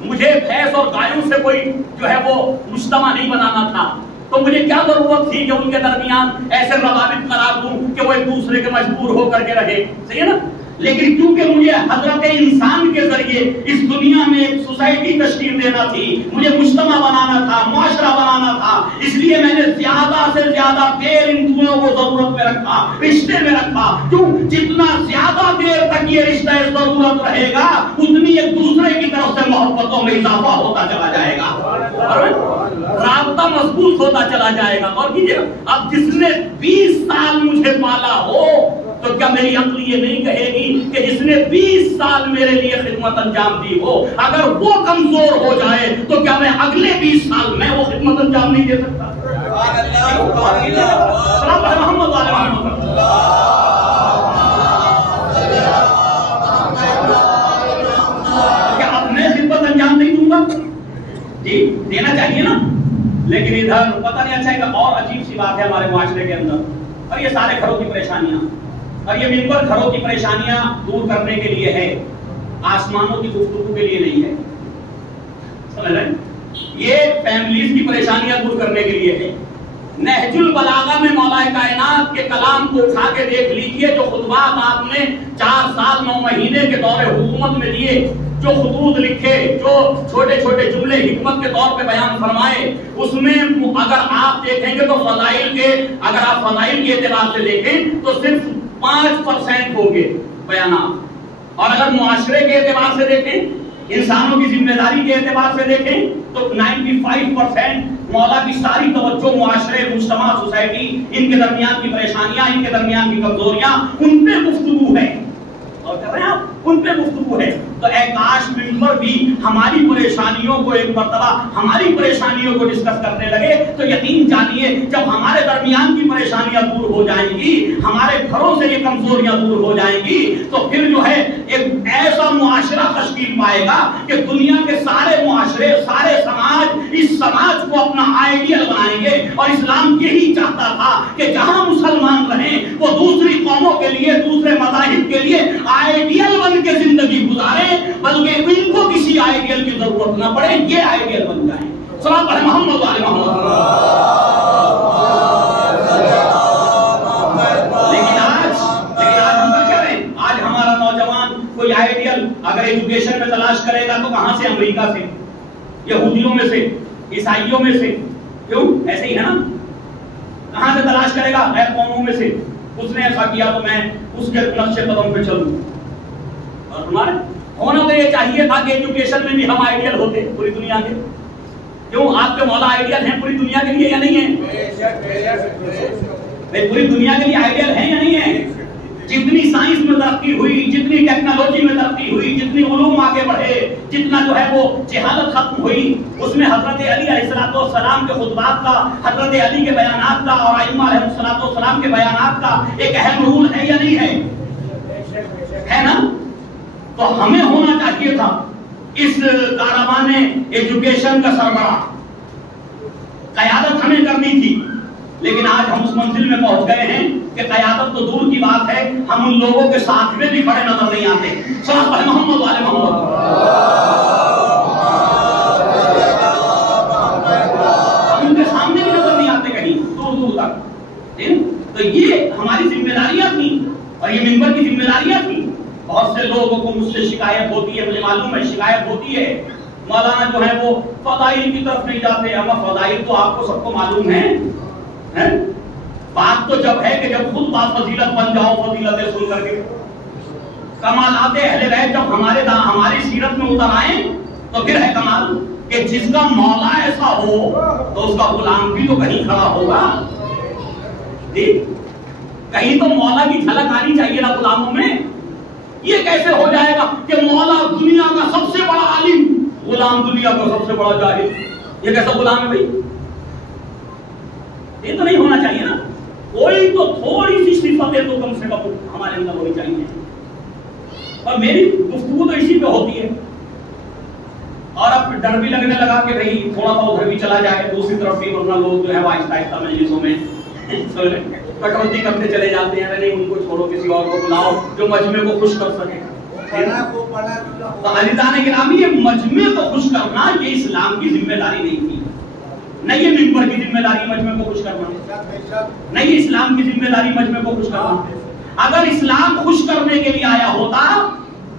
مجھے بھینس اور گایوں سے کوئی جو ہے وہ مجتمع نہیں بنانا تھا. تو مجھے کیا ضرورت تھی کہ ان کے درمیان ایسے روابط قرار دوں کہ وہ ایک دوسرے کے مجبور ہو کر کے رہے, صحیح ہے نا. لیکن کیونکہ مجھے حضرت انسان کے ذریعے اس دنیا میں ایک سوسائٹی تشکیل دینا تھی, مجھے مجتمع بنانا تھا, معاشرہ بنانا تھا, اس لیے میں نے زیادہ سے زیادہ دیر ان دونوں کو ضرورت میں رکھا, رشتے میں رکھا. کیوں؟ جتنا زیادہ دیر تک یہ رشتہ ضرورت رہے گا اتنی ایک دوسرے کی طرف سے محبتوں میں اضافہ ہوتا چلا جائے گا, رابطہ مضبوط ہوتا چلا جائے گا. اور کیجیے, اب جس نے 20 سال مجھے پالا ہو تو کیا میری عقل یہ نہیں کہے گی کہ جس نے 20 سال میرے لیے خدمت انجام دی ہو, اگر وہ کمزور ہو جائے تو کیا میں اگلے 20 سال میں وہ خدمت انجام نہیں دے سکتا؟ محمد والے محمد, کیا اب میں خدمت انجام نہیں دوں گا؟ جی دینا چاہیے نا. لیکن ادھر پتہ نہیں, اچھا ایک اور عجیب سی بات ہے ہمارے معاشرے کے اندر, اور یہ سارے گھروں کی پریشانیاں, اور یہ ممبر گھروں کی پریشانیاں دور کرنے کے لیے ہے, آسمانوں کی گفتگو کے لیے نہیں ہے. سمجھ رہے ہیں؟ یہ فیملیز کی پریشانیاں دور کرنے کے لیے ہے. نہج البلاغہ میں مولا کائنات کے کلام کو اٹھا کے دیکھ لیجئے, جو خطبات آپ نے 4 سال 9 مہینے کے دور حکومت میں دیے, جو خطوط لکھے, جو چھوٹے چھوٹے جملے حکمت کے طور پہ بیان فرمائے, اس میں اگر آپ دیکھیں گے تو فضائل کے, اگر آپ فضائل کے اعتبار سے دیکھیں تو صرف 5% ہوں گے بیانات, اور اگر معاشرے کے اعتبار سے دیکھیں انسانوں کی ذمہ داری کے اعتبار سے دیکھیں تو 95% مولا کی ساری توجہ معاشرے، مجتمع، سوسائٹی، ان کے درمیان کی پریشانیاں، ان کے درمیان کی کمزوریاں، ان پہ گفتگو ہے، اور کر رہے ہیں آپ، ان پہ گفتگو ہے۔ تو اے کاش منبر بھی ہماری پریشانیوں کو ایک مرتبہ ہماری پریشانیوں کو ڈسکس کرنے لگے تو یقین جانیے جب ہمارے درمیان کی پریشانیاں دور ہو جائیں گی، ہمارے گھروں سے یہ کمزوریاں دور ہو جائیں گی، تو پھر جو ہے ایک ایسا معاشرہ تشکیل پائے گا کہ دنیا کے سارے معاشرے، سارے سماج اس سماج کو اپنا آئیڈیل بنائیں گے۔ اور اسلام یہی چاہتا تھا کہ جہاں مسلمان رہیں وہ دوسری قوموں کے لیے، دوسرے مذاہب کے لیے آئیڈیل بن کے زندگی گزاریں، بلکہ ان کو کسی آئیڈیل کی ضرورت نہ پڑے، یہ آئیڈیل بن جائیں۔ صلوات پڑھیں محمد علی محمد۔ لیکن آج ہم کیا کریں؟ آج ہمارا نوجوان کوئی آئیڈیل اگر ایجوکیشن میں تلاش کرے گا تو کہاں سے؟ امریکہ سے، یہودیوں میں سے، عیسائیوں میں سے، کیوں؟ ایسے ہی ہے نا، کہاں سے تلاش کرے گا؟ غیر قوموں میں سے، اس نے ایسا کیا تو میں اس کے نقش قدم پہ چلوں۔ اور ہمارے ہونا تو یہ چاہیے تھا کہ ایجوکیشن میں بھی ہم آئیڈیل ہوتے پوری دنیا کے۔ کیوں؟ آپ کے مولا آئیڈیل ہیں پوری دنیا کے لیے یا نہیں ہیں؟ پوری دنیا کے لیے آئیڈیل ہیں یا نہیں ہیں؟ جتنی سائنس میں ترقی ہوئی، جتنی ٹیکنالوجی میں ترقی ہوئی، جتنی علوم آگے بڑھے، جتنا جو ہے وہ جہالت ختم ہوئی، اس میں حضرت علی علیہ السلام کے خطبات کا، حضرت علی کے بیانات کا اور ائمہ علیہ السلام کے بیانات کا ایک اہم رول ہے یا نہیں ہے نا؟ تو ہمیں ہونا چاہیے تھا اس کاروان ایجوکیشن کا سربراہ، قیادت ہمیں کرنی تھی، لیکن آج ہم اس منزل میں پہنچ گئے ہیں کہ قیادت تو دور کی بات ہے، ہم ان لوگوں کے ساتھ میں بھی کھڑے نظر نہیں آتے۔ صلوات پڑھیں محمد والے محمد۔ ہم ان کے سامنے بھی نظر نہیں آتے کہیں دور دور تک۔ تو یہ ہماری ذمہ داریاں تھیں اور یہ منبر کی ذمہ داریاں تھیں۔ بہت سے لوگوں کو مجھ سے شکایت ہوتی ہے، مجھے معلوم ہے شکایت ہوتی ہے، مولانا جو ہے وہ فضائل کی طرف نہیں جاتے۔ اما فضائل تو آپ کو سب کو معلوم ہے، بات تو جب ہے کہ جب خود بات فضیلت بن جاؤ، فضیلتیں سن کر کے کمالات اہل بیت جب ہماری سیرت میں اتر آئیں تو پھر ہے کمال کہ جس کا مولا ایسا ہو تو اس کا غلام بھی تو کہیں کھڑا ہوگا، کہیں تو مولا کی جھلک آنی چاہیے نا غلاموں میں۔ یہ کیسے ہو جائے گا کہ مولا دنیا کا سب سے بڑا عالم، غلام دنیا کا سب سے بڑا جاہل؟ یہ کیسا غلام ہے بھائی؟ یہ تو نہیں ہونا چاہیے نا۔ کوئی تو تھوڑی سی صفتیں تو کم سے کم ہمارے اندر ہونی چاہیے، اور میری گفتگو تو اسی پہ ہوتی ہے۔ اور اب ڈر بھی لگنے لگا کہ بھئی تھوڑا سا ادھر بھی چلا جائے، دوسری طرف بھی ورنہ لوگ جو ہے وہ آہستہ آہستہ مجلسوں میں کٹوتی کرتے چلے جاتے ہیں، نہیں ان کو چھوڑو، کسی اور کو بلاؤ جو مجمع کو خوش کر سکے۔ تو عزیزان گرامی، یہ مجمع کو خوش کرنا یہ اسلام کی ذمہ داری نہیں تھی، نہ یہ منبر کی ذمہ داری مجمع کو خوش کرنا، نہ یہ اسلام کی ذمہ داری مجمع کو خوش کرنا۔ اگر اسلام خوش کرنے کے لیے آیا ہوتا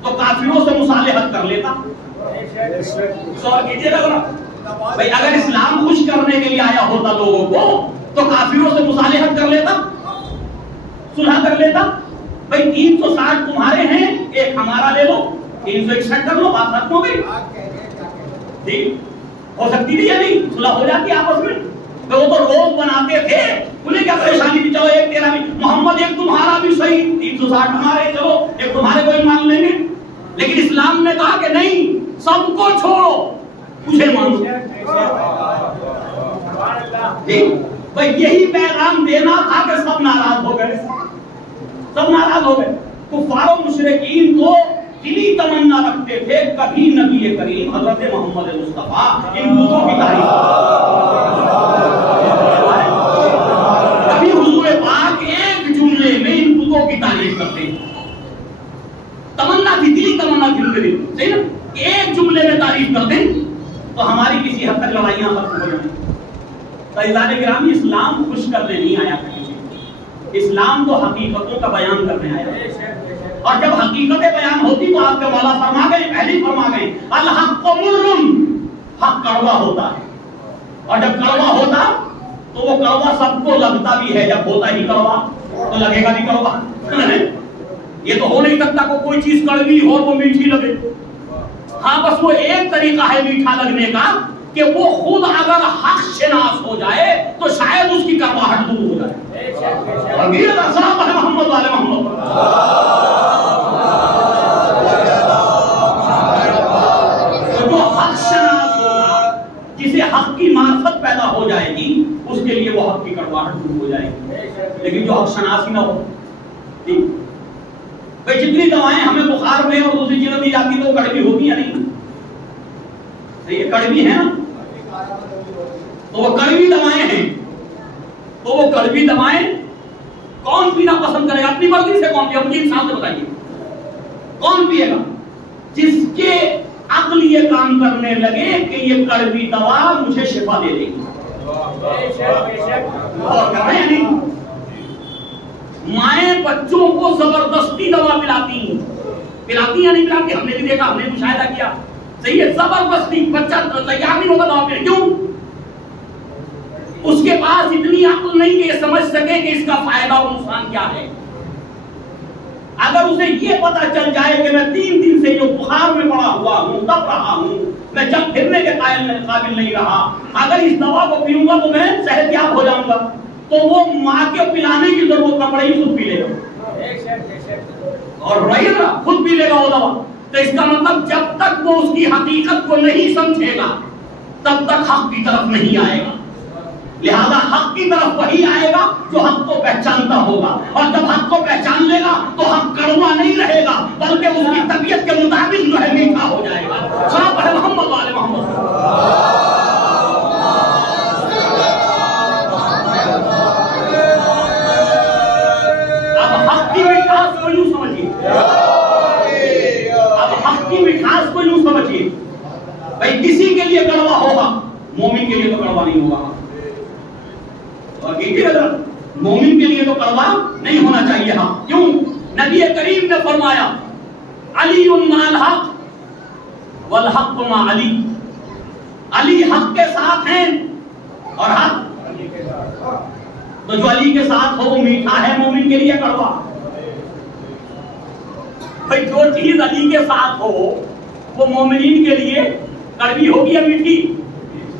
تو کافروں سے مصالحت کر لیتا۔ سوال کیجئے گا بھائی، اگر اسلام خوش کرنے کے لیے آیا ہوتا لوگوں کو تو کافروں سے مصالحت کر لیتا، صلح کر لیتا۔ بھائی 360 تمہارے ہیں، ایک ہمارا لے لو، 361 کر لو، بات ختم ہو گئی۔ ٹھیک ہو سکتی تھی یا نہیں؟ صلح ہو جاتی آپس میں۔ وہ تو روز بناتے تھے، انہیں کیا پریشانی تھی؟ چلو ایک تیرا بھی محمد، ایک تمہارا بھی صحیح، 360 ہمارے، چلو ایک تمہارے کو ہی مان لیں گے۔ لیکن اسلام نے کہا کہ نہیں، سب کو چھوڑو، مجھے مانو۔ بھئی یہی پیغام دینا تھا کہ سب ناراض ہو گئے، سب ناراض ہو گئے۔ کفار و مشرکین تو دلی تمنا رکھتے تھے کبھی نبی کریم حضرت محمد مصطفیٰ ان بتوں کی تعریف، کبھی حضور پاک ایک جملے میں ان بتوں کی تعریف کرتے، تمنا تھی، دلی تمنا تھی ان کے دل، صحیح نا؟ ایک جملے میں تعریف کرتے تو ہماری کسی حد تک لڑائیاں ختم ہو جائیں۔ عزیزان گرامی، اسلام خوش کرنے نہیں آیا تھا کسی کو، اسلام تو حقیقتوں کا بیان کرنے آیا، اور جب حقیقتیں بیان ہوتی تو آپ کے مولا فرما گئے، پہلے فرما گئے الحق مر، حق کڑوا ہوتا ہے، اور جب کڑوا ہوتا تو وہ کڑوا سب کو لگتا بھی ہے، جب ہوتا ہی کڑوا تو لگے گا بھی کڑوا۔ یہ تو ہو نہیں سکتا کہ کوئی چیز کڑوی ہو تو میٹھی لگے، ہاں بس وہ ایک طریقہ ہے میٹھا لگنے کا کہ وہ خود اگر حق شناس ہو جائے تو شاید اس کی کرواہٹ دور ہو جائے. اور محمد والے محمد جو حق شناس ہوگا، جسے حق کی معرفت پیدا ہو جائے گی، اس کے لیے وہ حق کی کرواہٹ دور ہو جائے گی. لیکن جو حق شناس ہی نہ ہو، بھائی جتنی دوائیں ہمیں بخار میں اور دوسری چیزوں دی جاتی تو کڑوی ہوتی یا نہیں؟ صحیح ہے، کڑوی ہے نا، تو وہ کڑوی دوائیں ہیں. تو وہ کڑوی دوائیں کون پینا پسند کرے گا؟ اپنی مرضی سے کون پیے گا؟ مجھے انسان سے بتائیے کون پیے گا؟ جس کے عقل یہ کام کرنے لگے کہ یہ کڑوی دوا مجھے شفا دے دے گی. اور کر رہے ہیں نہیں؟ مائیں بچوں کو زبردستی دوا پلاتی ہیں یا نہیں پلاتی؟ ہم نے بھی دیکھا، ہم نے مشاہدہ کیا. صحیح ہے، زبردستی بچہ تیار نہیں ہوگا دوا پینے. کیوں؟ اس کے پاس اتنی عقل نہیں کہ یہ سمجھ سکے کہ اس کا فائدہ اور نقصان کیا ہے. اگر اسے یہ پتا چل جائے کہ میں 3 دن سے جو بخار میں پڑا ہوا ہوں، تپ رہا ہوں، میں جب پھرنے کے قابل نہیں رہا، اگر اس دوا کو پیوں گا تو میں صحت یاب ہو جاؤں گا، تو وہ ماں کے پلانے کی ضرورت نہ پڑے گی، خود پی لے گا. اور رہی نا خود پی لے گا وہ دوا. تو اس کا مطلب جب تک وہ اس کی حقیقت کو نہیں سمجھے گا تب تک حق کی طرف نہیں آئے گا. لہذا حق کی طرف وہی آئے گا جو حق کو پہچانتا ہوگا، اور جب حق کو پہچان لے گا تو حق کڑوا نہیں رہے گا بلکہ اس کی طبیعت کے مطابق جو ہے میٹھا ہو جائے گا. صاحب ہے محمد والے محمد. اب حق کی مٹھاس کو یوں سمجھیے، اب حق کی مٹھاس کو یوں سمجھیے، بھائی کسی کے لیے کڑوا ہوگا، مومن کے لیے تو کڑوا نہیں ہوگا. مومن کے لیے تو کڑوا نہیں ہونا چاہیے. ہاں کیوں؟ نبی کریم نے فرمایا علی مع الحق والحق مع علی. علی حق کے ساتھ ہیں اور حق، تو جو علی کے ساتھ ہو وہ میٹھا ہے، مومن کے لیے کڑوا. بھائی جو چیز علی کے ساتھ ہو وہ مومنین کے لیے کڑوی ہوگی یا میٹھی؟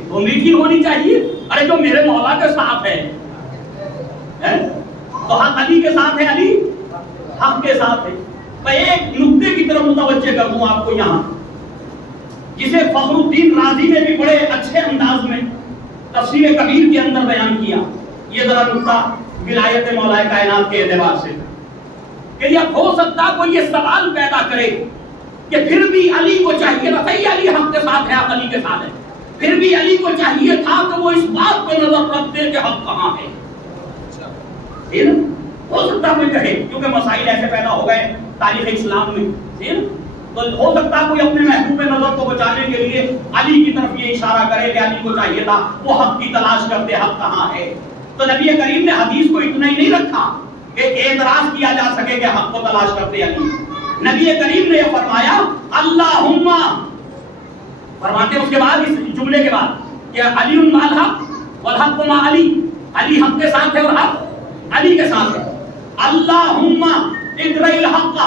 وہ میٹھی ہونی چاہیے. ارے جو میرے مولا کے ساتھ ہے تو حق علی کے ساتھ ہے، علی حق کے ساتھ ہے. میں ایک نقطے کی طرف متوجہ کر دوں آپ کو یہاں، جسے فخر الدین رازی نے بھی بڑے اچھے انداز میں تفسیر کبیر کے اندر بیان کیا. یہ ذرا نقطہ ولایت مولا کائنات کے اعتبار سے کہ یہ ہو سکتا کوئی یہ سوال پیدا کرے کہ پھر بھی علی کو چاہیے تھا، صحیح علی حق کے ساتھ ہے، حق علی کے ساتھ ہے، پھر بھی علی کو چاہیے تھا کہ وہ اس بات پہ نظر رکھتے کہ حق کہاں ہے. ہو سکتا کوئی کہے، کیونکہ مسائل ایسے پیدا ہو گئے تاریخ اسلام میں، تو ہو سکتا کوئی اپنے محبوب نظر کو بچانے کے لیے علی کی طرف یہ اشارہ کرے کہ علی کو چاہیے تھا، وہ حق کی تلاش کرتے، حق کہاں ہے. تو نبی کریم نے حدیث کو اتنا ہی نہیں رکھا کہ اعتراض کیا جا سکے کہ حق کو تلاش کرتے علی. نبی کریم نے یہ فرمایا اللہم، فرماتے اس کے بعد، اس جملے کے بعد کہ علی مع الحق والحق مع علی، علی حق کے ساتھ ہے اور حق علی کے ساتھ ہے. اللہم ادرِ الحق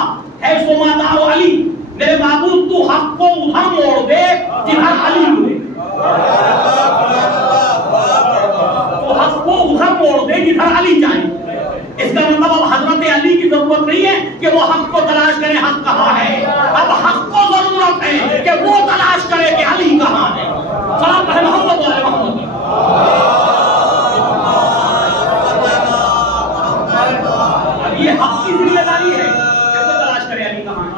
حیث ما دعا علی، میرے معبود تو حق کو ادھر موڑ دے جدھر علی ہوئے، تو حق کو ادھر موڑ دے جدھر علی چاہے. اس کا مطلب اب حضرت علی کی ضرورت نہیں ہے کہ وہ حق کو تلاش کرے حق کہاں ہے، اب حق کو ضرورت ہے کہ وہ تلاش کرے کہ علی کہاں ہے. سلام ہے محمد والے محمد. اب یہ حق کی ذمہ داری ہے کہ وہ تلاش کرے علی کہاں ہے،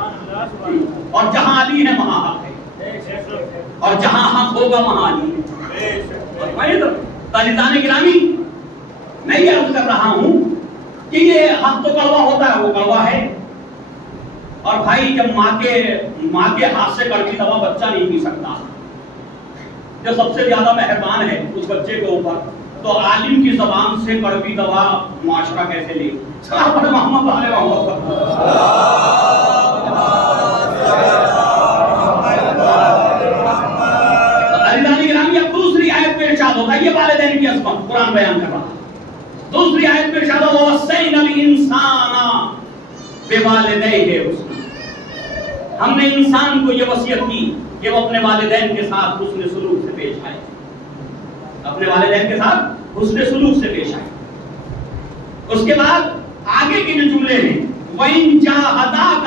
اور جہاں علی ہے وہاں حق ہے، اور جہاں حق ہوگا وہاں علی ہے. عزیزان گرامی، میں یہ عرض کر رہا ہوں کہ یہ حق تو کڑوا ہوتا ہے، وہ کڑوا ہے. اور بھائی جب ماں کے ہاتھ سے کڑوی دوا بچہ نہیں پی سکتا، جو سب سے زیادہ مہربان ہے اس بچے کے اوپر، تو عالم کی زبان سے کڑوی دوا معاشرہ کیسے لے؟ صحابہ محمد علیہ اب دوسری آیت میں ارشاد ہوتا ہے، یہ والدین کی عظمت قرآن بیان کر رہا. دوسری آیت میں ارشاد ہوا وَوَصَّيْنَا الْإِنسَانَ بِوَالِدَيْهِ، ہم نے انسان کو یہ وصیت کی کہ وہ اپنے والدین کے ساتھ حسن سلوک سے پیش آئے، اپنے والدین کے ساتھ حسن سلوک سے پیش آئے۔ اس کے بعد آگے کے جو جملے ہیں، وَإِن جَاهَدَاكَ،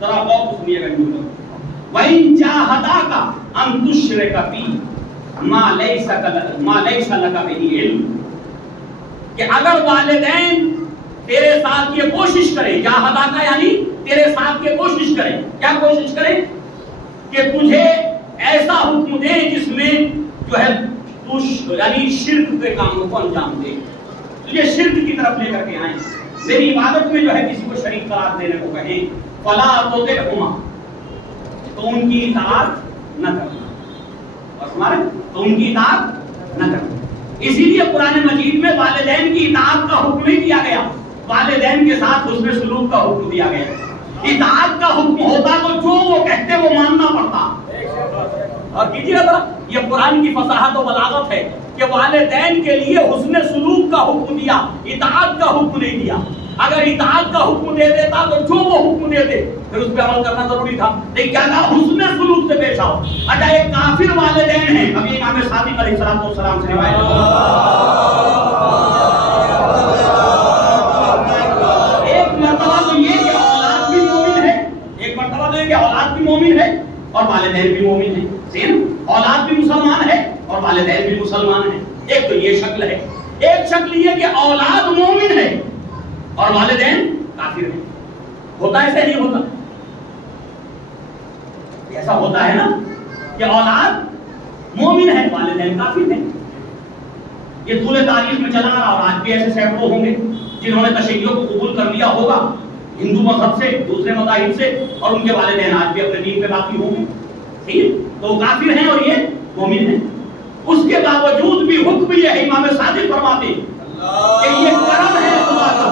ذرا غور سے سنیے گا جملوں، وَإِن جَاهَدَاكَ أَن تُشْرِكَ بِي مَا لَيْسَ لَكَ بِهِ عِلْمٌ، کہ اگر والدین تیرے ساتھ یہ کوشش کریں، جاہداکا یعنی تیرے ساتھ یہ کوشش کریں، کیا کوشش کریں؟ کہ تجھے ایسا حکم دے جس میں جو ہے یعنی شرک کے کاموں کو انجام دے، تجھے شرک کی طرف لے کر کے آئیں، میری عبادت میں جو ہے کسی کو شریک قرار دینے کو کہیں، فَلَا تُطِعْهُمَا، تو ان کی اطاعت نہ کرنا، اور ہمارے تو ان کی اطاعت نہ کرنا۔ اسی لیے قرآن مجید میں والدین کی اطاعت کا حکم نہیں دیا گیا، والدین کے ساتھ حسن سلوک کا حکم دیا گیا۔ اطاعت کا حکم ہوتا تو جو وہ کہتے وہ ماننا پڑتا۔ اور کیجیے ذرا، یہ قرآن کی فصاحت و بلاغت ہے کہ والدین کے لیے حسن سلوک کا حکم دیا، اطاعت کا حکم نہیں دیا۔ اگر اطاعت کا حکم دے دیتا تو جو وہ حکم دے دے پھر اس پہ عمل کرنا ضروری تھا، لیکن کیا کہا؟ حسن سلوک سے پیش آؤ۔ اچھا، ایک کافر والدین ہیں، ابھی امام صادق علیہ السلام سے روایت ہے، ایک مرتبہ تو یہ کہ اولاد بھی مومن ہے، ایک مرتبہ تو یہ کہ اولاد بھی مومن ہے اور والدین بھی مومن ہیں، صحیح، اولاد بھی مسلمان ہے اور والدین بھی مسلمان ہیں۔ ایک تو یہ شکل ہے، ایک شکل یہ کہ اولاد مومن ہے اور والدین کافر ہیں۔ ہوتا ایسے نہیں ہوتا، ایسا ہوتا ہے نا کہ اولاد مومن ہے، والدین کافر ہیں۔ یہ طول تاریخ میں چلا رہا، اور آج بھی ایسے سینکڑوں ہوں گے جنہوں نے تشیعوں کو قبول کر لیا ہوگا ہندو مذہب سے، دوسرے مذاہب سے، اور ان کے والدین آج بھی اپنے دین پہ باقی ہوں گے، ٹھیک ہے؟ تو کافر ہیں اور یہ مومن ہیں۔ اس کے باوجود بھی حکم یہ ہے، امام صادق فرماتے ہیں کہ یہ کرم ہے خدا کا،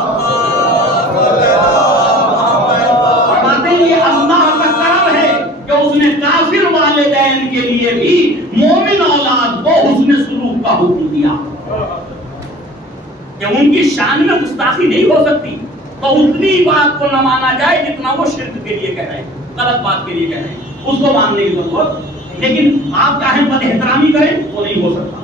فرماتے ہیں یہ اللہ کا کرم ہے کہ اس نے کافر والدین کے لیے بھی مومن اولاد کو حسن سلوک کا حکم دیا، کہ ان کی شان میں گستاخی نہیں ہو سکتی تو اتنی بات کو نہ مانا جائے جتنا وہ شرک کے لیے کہہ رہے ہیں، غلط بات کے لیے کہہ رہے ہیں، اس کو ماننے کی ضرورت۔ لیکن آپ چاہیں بد احترامی کریں وہ نہیں ہو سکتا،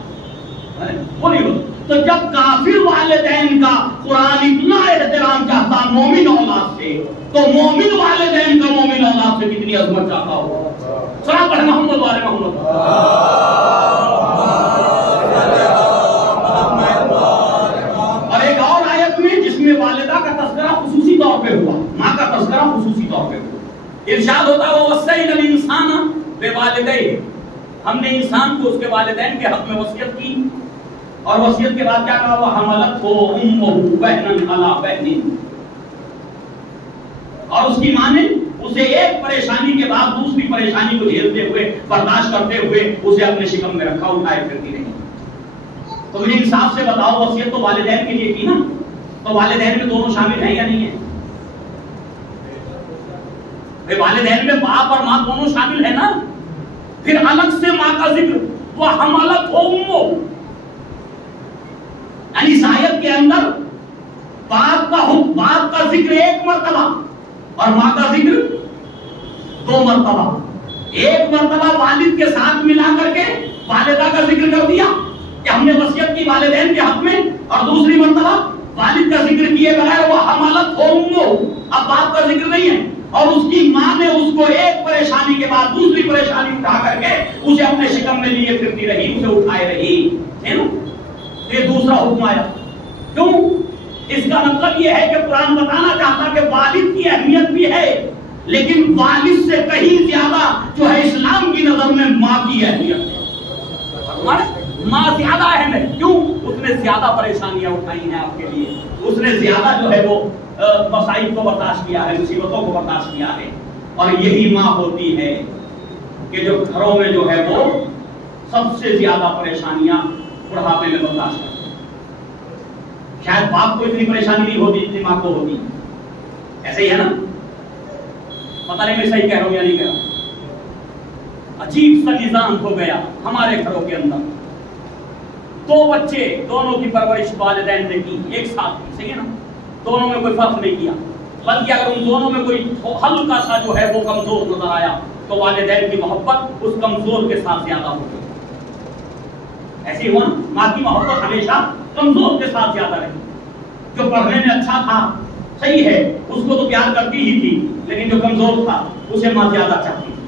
وہ نہیں ہو سکتا۔ تو جب کافر والدین کا قرآن اتنا احترام چاہتا مومن اولاد سے، تو مومن والدین کا مومن اولاد سے کتنی عظمت چاہتا ہو۔ سلام پڑھیں محمد والے محمد۔ اور ایک اور آیت میں جس میں والدہ کا تذکرہ خصوصی طور پہ ہوا، ماں کا تذکرہ خصوصی طور پہ ہوا، ارشاد ہوتا ہے وَوَصَّيْنَا الْإِنسَانَ بِوَالِدَيْهِ، ہم نے انسان کو اس کے والدین کے حق میں وصیت کی، اور وصیت کے بعد کیا کہا؟ وَحَمَلَتْهُ أُمُّهُ وَهْنًا عَلَىٰ وَهْنٍ، اور اس کی ماں نے اسے ایک پریشانی کے بعد دوسری پریشانی کو جھیلتے ہوئے، برداشت کرتے ہوئے اسے اپنے شکم میں رکھا، اٹھائے پھرتی رہی۔ تو مجھے انصاف سے بتاؤ، وصیت تو والدین کے لیے کی نا، تو والدین میں دونوں شامل ہیں یا نہیں ہیں؟ والدین میں باپ اور ماں دونوں شامل ہیں نا، پھر الگ سے ماں کا ذکر، وَحَمَلَتْهُ أُمُّهُ، یعنی اس آیت کے اندر باپ کا ذکر ایک مرتبہ اور ماں کا ذکر دو مرتبہ، ایک مرتبہ والد کے ساتھ ملا کر کے والدہ کا ذکر کر دیا کہ ہم نے وصیت کی والدین کے حق میں، اور دوسری مرتبہ والد کا ذکر کیے بغیر وَحَمَلَتْهُ أُمُّهُ، اب باپ کا ذکر نہیں ہے، اور اس کی ماں نے اس کو ایک پریشانی کے بعد دوسری پریشانی اٹھا کر کے اسے اپنے شکم میں لیے پھرتی رہی، اسے اٹھائے رہی، ہے نا؟ یہ دوسرا حکم آیا۔ کیوں؟ اس کا مطلب یہ ہے کہ قرآن بتانا چاہتا کہ والد کی اہمیت بھی ہے، لیکن والد سے کہیں زیادہ جو ہے اسلام کی نظر میں ماں کی اہمیت ہے۔ ماں زیادہ اہم ہے، کیوں؟ اس نے زیادہ پریشانیاں اٹھائی ہیں آپ کے لیے، اس نے زیادہ جو ہے وہ مسائل کو برداشت کیا ہے، مصیبتوں کو برداشت کیا ہے، اور یہی ماں ہوتی ہے کہ جو گھروں میں جو ہے وہ سب سے زیادہ پریشانیاں بڑھاپے میں برداشت کرتی ہے۔ شاید باپ کو اتنی پریشانی نہیں ہوتی جتنی ماں کو ہوتی، ایسے ہی ہے نا؟ پتہ نہیں میں صحیح کہہ رہا ہوں یا نہیں کہہ رہا ہوں۔ عجیب سا نظام ہو گیا ہمارے گھروں کے اندر، دو بچے دونوں کی پرورش والدین نے کی، ایک ساتھ کی، صحیح ہے نا؟ دونوں میں کوئی فرق نہیں کیا، بلکہ اگر ان دونوں میں کوئی ہلکا سا جو ہے وہ کمزور نظر آیا تو والدین کی محبت اس کمزور کے ساتھ زیادہ ہوگی. ایسی ہوا ماں کی محبت ہمیشہ کمزور کے ساتھ زیادہ رہی. جو پڑھنے میں اچھا تھا صحیح ہے, اس کو تو پیار کرتی ہی تھی, لیکن جو کمزور تھا اسے ماں زیادہ چاہتی تھی.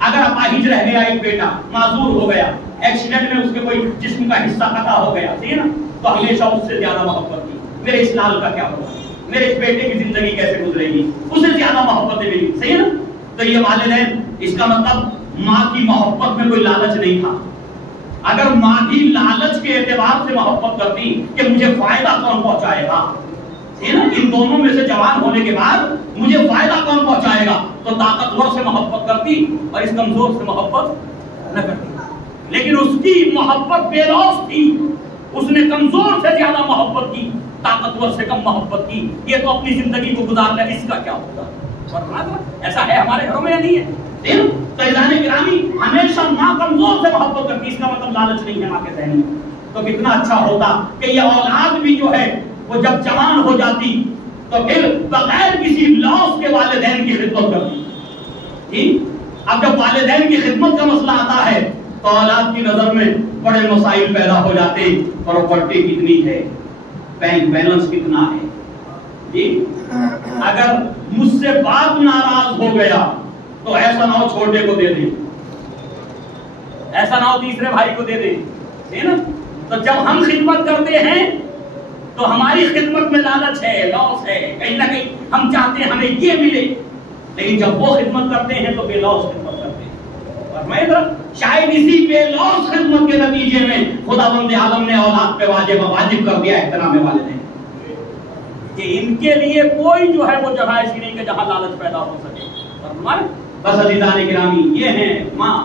اگر اپاہج رہ گیا ایک بیٹا, معذور ہو گیا, ایکسیڈنٹ میں اس کے کوئی جسم کا حصہ قطع ہو گیا, صحیح ہے نا, تو ہمیشہ اس سے زیادہ محبت کی. میرے اس لال کا کیا ہوگا, میرے اس بیٹے کی زندگی کیسے گزرے گی, اسے زیادہ محبتیں ملی, صحیح ہے نا. تو یہ والدین, اس کا مطلب ماں کی محبت میں کوئی لالچ نہیں تھا. اگر ماں بھی لالچ کے اعتبار سے محبت کرتی کہ مجھے فائدہ کون پہنچائے گا, ان دونوں میں سے جوان ہونے کے بعد مجھے فائدہ کون پہنچائے گا, تو طاقتور سے محبت کرتی اور اس کمزور سے محبت نہ کرتی. لیکن اس کی محبت بے لوث تھی, اس نے کمزور سے زیادہ محبت کی, طاقتور سے کم محبت کی. یہ تو اپنی زندگی کو گزار لے, اس کا کیا ہوگا. ایسا ہے ہمارے گھروں میں یا نہیں ہے. تو اعزان گرامی, ہمیشہ ماں کمزور سے محبت کرتی, اس کا مطلب لالچ نہیں ہے ماں کے ذہن میں. تو کتنا اچھا ہوتا کہ یہ اولاد بھی جو ہے وہ جب جوان ہو جاتی تو پھر بغیر کسی لاس کے والدین کی خدمت کرتی. اب جب والدین کی خدمت کا مسئلہ آتا ہے تو اولاد کی نظر میں بڑے مسائل پیدا ہو جاتے. پراپرٹی کتنی ہے, بینک بیلنس کتنا ہے, جی اگر مجھ سے باپ ناراض ہو گیا تو ایسا نہ ہو چھوٹے کو دے دیں, ایسا نہ ہو تیسرے بھائی کو دے دیں, ٹھیک ہے نا. تو جب ہم خدمت کرتے ہیں تو ہماری خدمت میں لالچ ہے, لاس ہے, کہیں نہ کہیں ہم چاہتے ہیں ہمیں یہ ملے, لیکن جب وہ خدمت کرتے ہیں تو بے لوس خدمت کرتے ہیں. اور میں شاید اسی بے لوس خدمت کے نتیجے میں خداوند عالم نے اولاد پہ واجب کر دیا احترام والدین, کہ ان کے لیے کوئی جو ہے وہ جگہ ایسی نہیں کہ جہاں لالچ پیدا ہو سکے. اور بس عزیزان گرامی, یہ ہیں ماں.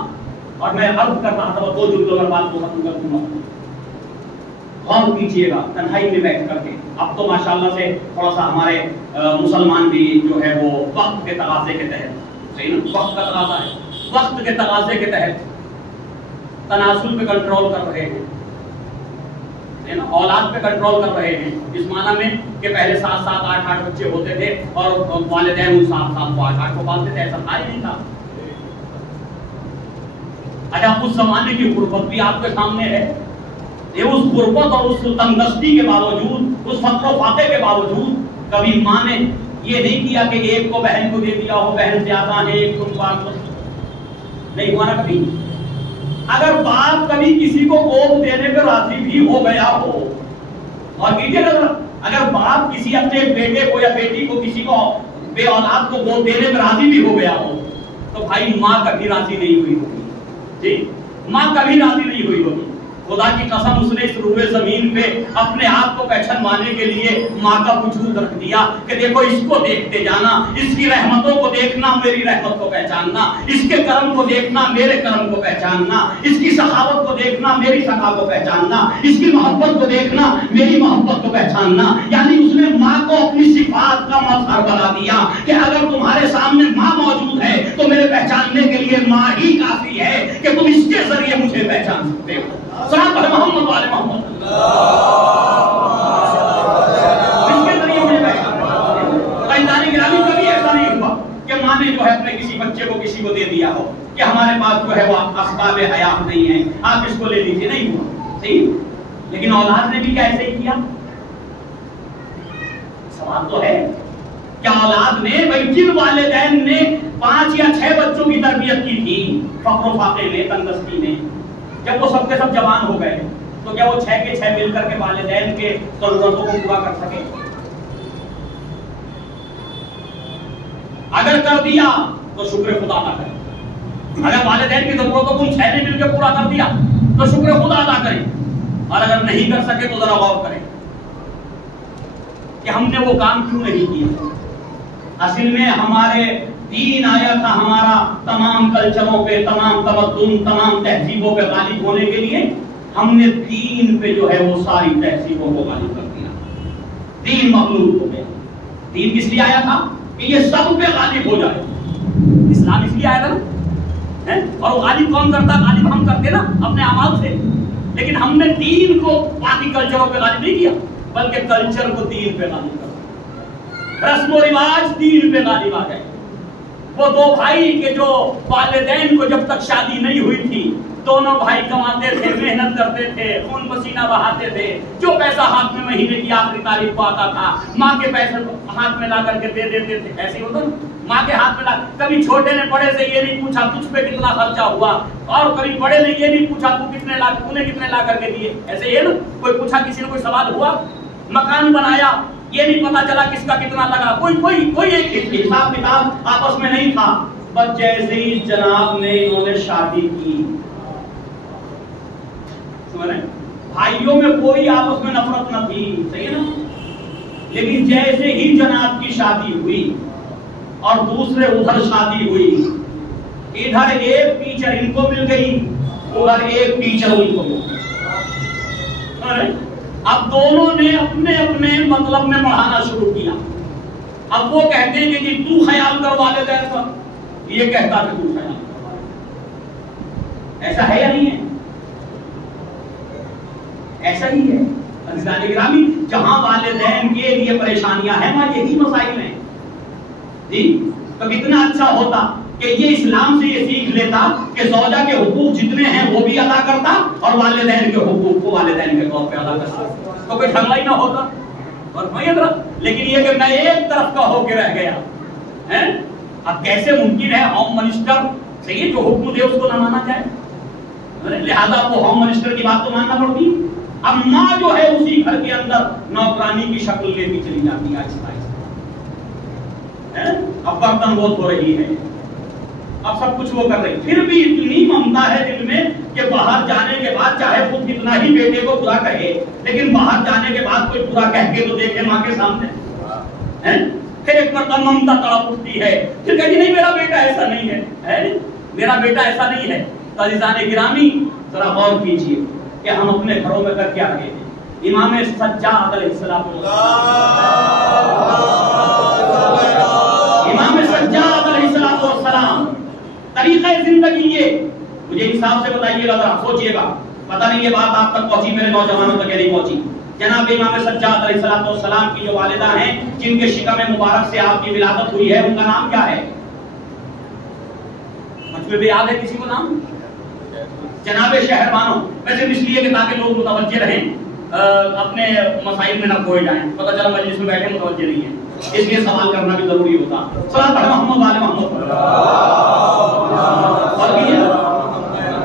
اور میں عرض کر رہا تھا, دو جملوں میں بات کو ختم کر دوں گا. غور کیجیے گا تنہائی میں بیٹھ کر کے. اب تو ماشاءاللہ سے تھوڑا سا ہمارے مسلمان بھی جو ہے وہ وقت کے تقاضے کے تحت, صحیح نا, وقت کا تقاضا ہے, وقت کے تقاضے کے تحت تناسل پہ کنٹرول کر رہے ہیں, اولاد پہ کنٹرول کر رہے ہیں. اس معنی میں کہ پہلے 7-7 8-8 بچے ہوتے تھے اور والدین ان 7-7 کو 8-8 کو پالتے تھے, ایسا تھا ہی نہیں تھا. اچھا, اس زمانے کی غربت بھی آپ کے سامنے ہے. یہ اس غربت اور اس تنگدستی کے باوجود, اس فقر و فاقے کے باوجود کبھی ماں نے یہ نہیں کیا کہ ایک کو بہن کو دے دیا ہو, بہن زیادہ ہے ایک کو نہیں ہوا نا کبھی. اگر باپ کبھی کسی کو گود دینے پہ راضی بھی ہو گیا ہو, اور کیجیے اگر باپ کسی اپنے بیٹے کو یا بیٹی کو, کسی کو بے اولاد کو گود دینے پہ راضی بھی ہو گیا ہو, تو بھائی ماں کبھی راضی نہیں ہوئی ہوگی. جی, ماں کبھی راضی نہیں ہوئی ہوگی. خدا کی قسم, اس نے اس روئے زمین پہ اپنے آپ کو پہچانوانے کے لیے ماں کا وجود رکھ دیا کہ دیکھو اس کو دیکھتے جانا, اس کی رحمتوں کو دیکھنا, میری رحمت کو پہچاننا, اس کے کرم کو دیکھنا, میرے کرم کو پہچاننا, اس کی سخاوت کو دیکھنا, میری سخا کو پہچاننا, اس کی محبت کو دیکھنا, میری محبت کو پہچاننا. یعنی اس نے ماں کو اپنی صفات کا مظہر بنا دیا کہ اگر تمہارے سامنے ماں موجود ہے تو میرے پہچاننے کے لیے ماں ہی کافی ہے کہ تم اس کے ذریعے مجھے پہچان سکتے ہو. محمد والے محمد اس کے ذریعے مجھے پہچان. کبھی ایسا نہیں ہوا کہ ماں نے جو ہے اپنے کسی بچے کو کسی کو دے دیا ہو کہ ہمارے پاس جو ہے وہ اسباب حیات نہیں ہے, آپ اس کو لے لیجیے, نہیں ہوا. صحیح, لیکن اولاد نے بھی کیا ایسے ہی کیا. سوال تو ہے کیا اولاد نے, بھائی جن والدین نے 5 یا 6 بچوں کی تربیت کی تھی فقر و فاقے میں, تنگدستی میں, جب وہ سب کے سب جوان ہو گئے تو کیا وہ 6 کے 6 مل کر کے والدین کے ضرورتوں کو پورا کر سکے؟ اگر کر دیا تو شکر خدا ادا کریں. اگر والدین کی ضرورتوں کو 6 نے مل کے پورا کر دیا تو شکر خدا ادا کریں, اور اگر نہیں کر سکے تو ذرا غور کریں کہ ہم نے وہ کام کیوں نہیں کیا. اصل میں ہمارے دین آیا تھا ہمارا تمام کلچروں پہ, تمام تمدن, تمام تہذیبوں پہ غالب ہونے کے لیے. ہم نے دین پہ جو ہے وہ ساری تہذیبوں کو غالب کر دیا, دین مغلوب ہو گیا. دین کس لیے آیا تھا کہ یہ سب پہ غالب ہو جائے. اسلام اس لیے آیا تھا نا, اور وہ غالب کون کرتا, غالب ہم کرتے نا اپنے اعمال سے. لیکن ہم نے دین کو باقی کلچروں پہ غالب نہیں کیا, بلکہ کلچر کو دین پہ غالب کر, رسم و رواج دین پہ غالب آ گئے. وہ دو بھائی کے جو والدین کو جب تک شادی نہیں ہوئی تھی، دونوں بھائی کماتے تھے، محنت کرتے تھے، خون پسینہ بہاتے تھے، جو پیسہ ہاتھ میں مہینے کی آخری تاریخ کو آتا تھا ماں کے پیسے ہاتھ میں لا کر کے دے دیتے تھے. ایسے ہی ہوتا نا، ماں کے ہاتھ میں لا. کبھی چھوٹے نے بڑے سے یہ نہیں پوچھا تجھ پہ کتنا خرچہ ہوا، اور کبھی بڑے نے یہ نہیں پوچھا تو کتنے لا کر کے دیے. ایسے ہی ہے نا، کوئی پوچھا کسی نے کوئی سوال ہوا. مکان بنایا، یہ نہیں پتا چلا کس کا کتنا لگا، کوئی ایک حساب کتاب آپس میں نہیں تھا. بس جیسے ہی جناب نے انہوں نے شادی کی، بھائیوں میں کوئی آپس میں نفرت نہ تھی، صحیح ہے نا، لیکن جیسے ہی جناب کی شادی ہوئی اور دوسرے ادھر شادی ہوئی، ادھر ایک ٹیچر ان کو مل گئی، ادھر ایک ٹیچر ان کو مل گئی. اب دونوں نے اپنے اپنے مطلب میں پڑھانا شروع کیا. اب وہ کہتے ہیں کہ جی تو خیال کر والدین کا، یہ کہتا کہ تو خیال کر. ایسا ہے یا نہیں ہے؟ ایسا ہی ہے عزیزان گرامی. جہاں والدین کے لیے پریشانیاں ہیں وہاں یہی مسائل ہیں جی. تو کتنا اچھا ہوتا کہ یہ اسلام سے یہ سیکھ لیتا کہ زوجہ کے حقوق جتنے ہیں وہ بھی ادا کرتا اور والدین کے حقوق کو والدین کے طور پہ ادا کرتا، تو کوئی جھگڑا ہی نہ ہوتا. اور لیکن یہ کہ میں ایک طرف کا ہو کے رہ گیا. اب کیسے ممکن ہے ہوم منسٹر سے یہ جو حکم دے اس کو نہ مانا جائے؟ لہذا وہ ہوم منسٹر کی بات تو ماننا پڑتی. اب ماں جو ہے اسی گھر کے اندر نوکرانی کی شکل لیتی چلی جاتی ہے آہستہ آہستہ. اب برتن وہ دھو رہی ہے، اب سب کچھ وہ کر رہی، پھر بھی اتنی ممتا ہے دل میں کہ باہر جانے کے بعد چاہے خود کتنا ہی بیٹے کو برا کہے، لیکن باہر جانے کے بعد کوئی برا کہہ کے تو دیکھے ماں کے سامنے. پھر ایک مرتبہ ممتا تڑپ اٹھتی ہے، پھر کہتی نہیں میرا بیٹا ایسا نہیں ہے، میرا بیٹا ایسا نہیں ہے. تو عزیزان گرامی ذرا غور کیجیے کہ ہم اپنے گھروں میں کر کیا رہے ہیں. امام سجاد علیہ السلام، امام سجاد علیہ السلام طریقہ زندگی یہ، مجھے حساب سے بتائیے گا، ذرا سوچئے گا. پتہ نہیں یہ بات آپ تک پہنچی میرے نوجوانوں تک یا نہیں پہنچی. جناب امام سجاد علیہ السلام کی جو والدہ ہیں جن کے شکم مبارک سے آپ کی ولادت ہوئی ہے، ان کا نام کیا ہے؟ مجھ میں بھی یاد ہے کسی کو نام؟ جناب شہربانو. میں صرف اس لیے کہ تاکہ لوگ متوجہ رہیں، اپنے مسائل میں نہ کھوئے جائیں. پتہ چلا مجلس میں بیٹھے متوجہ نہیں ہیں، اس لیے سوال کرنا بھی ضروری ہوتا. صلاۃ پڑھ محمد والے محمد.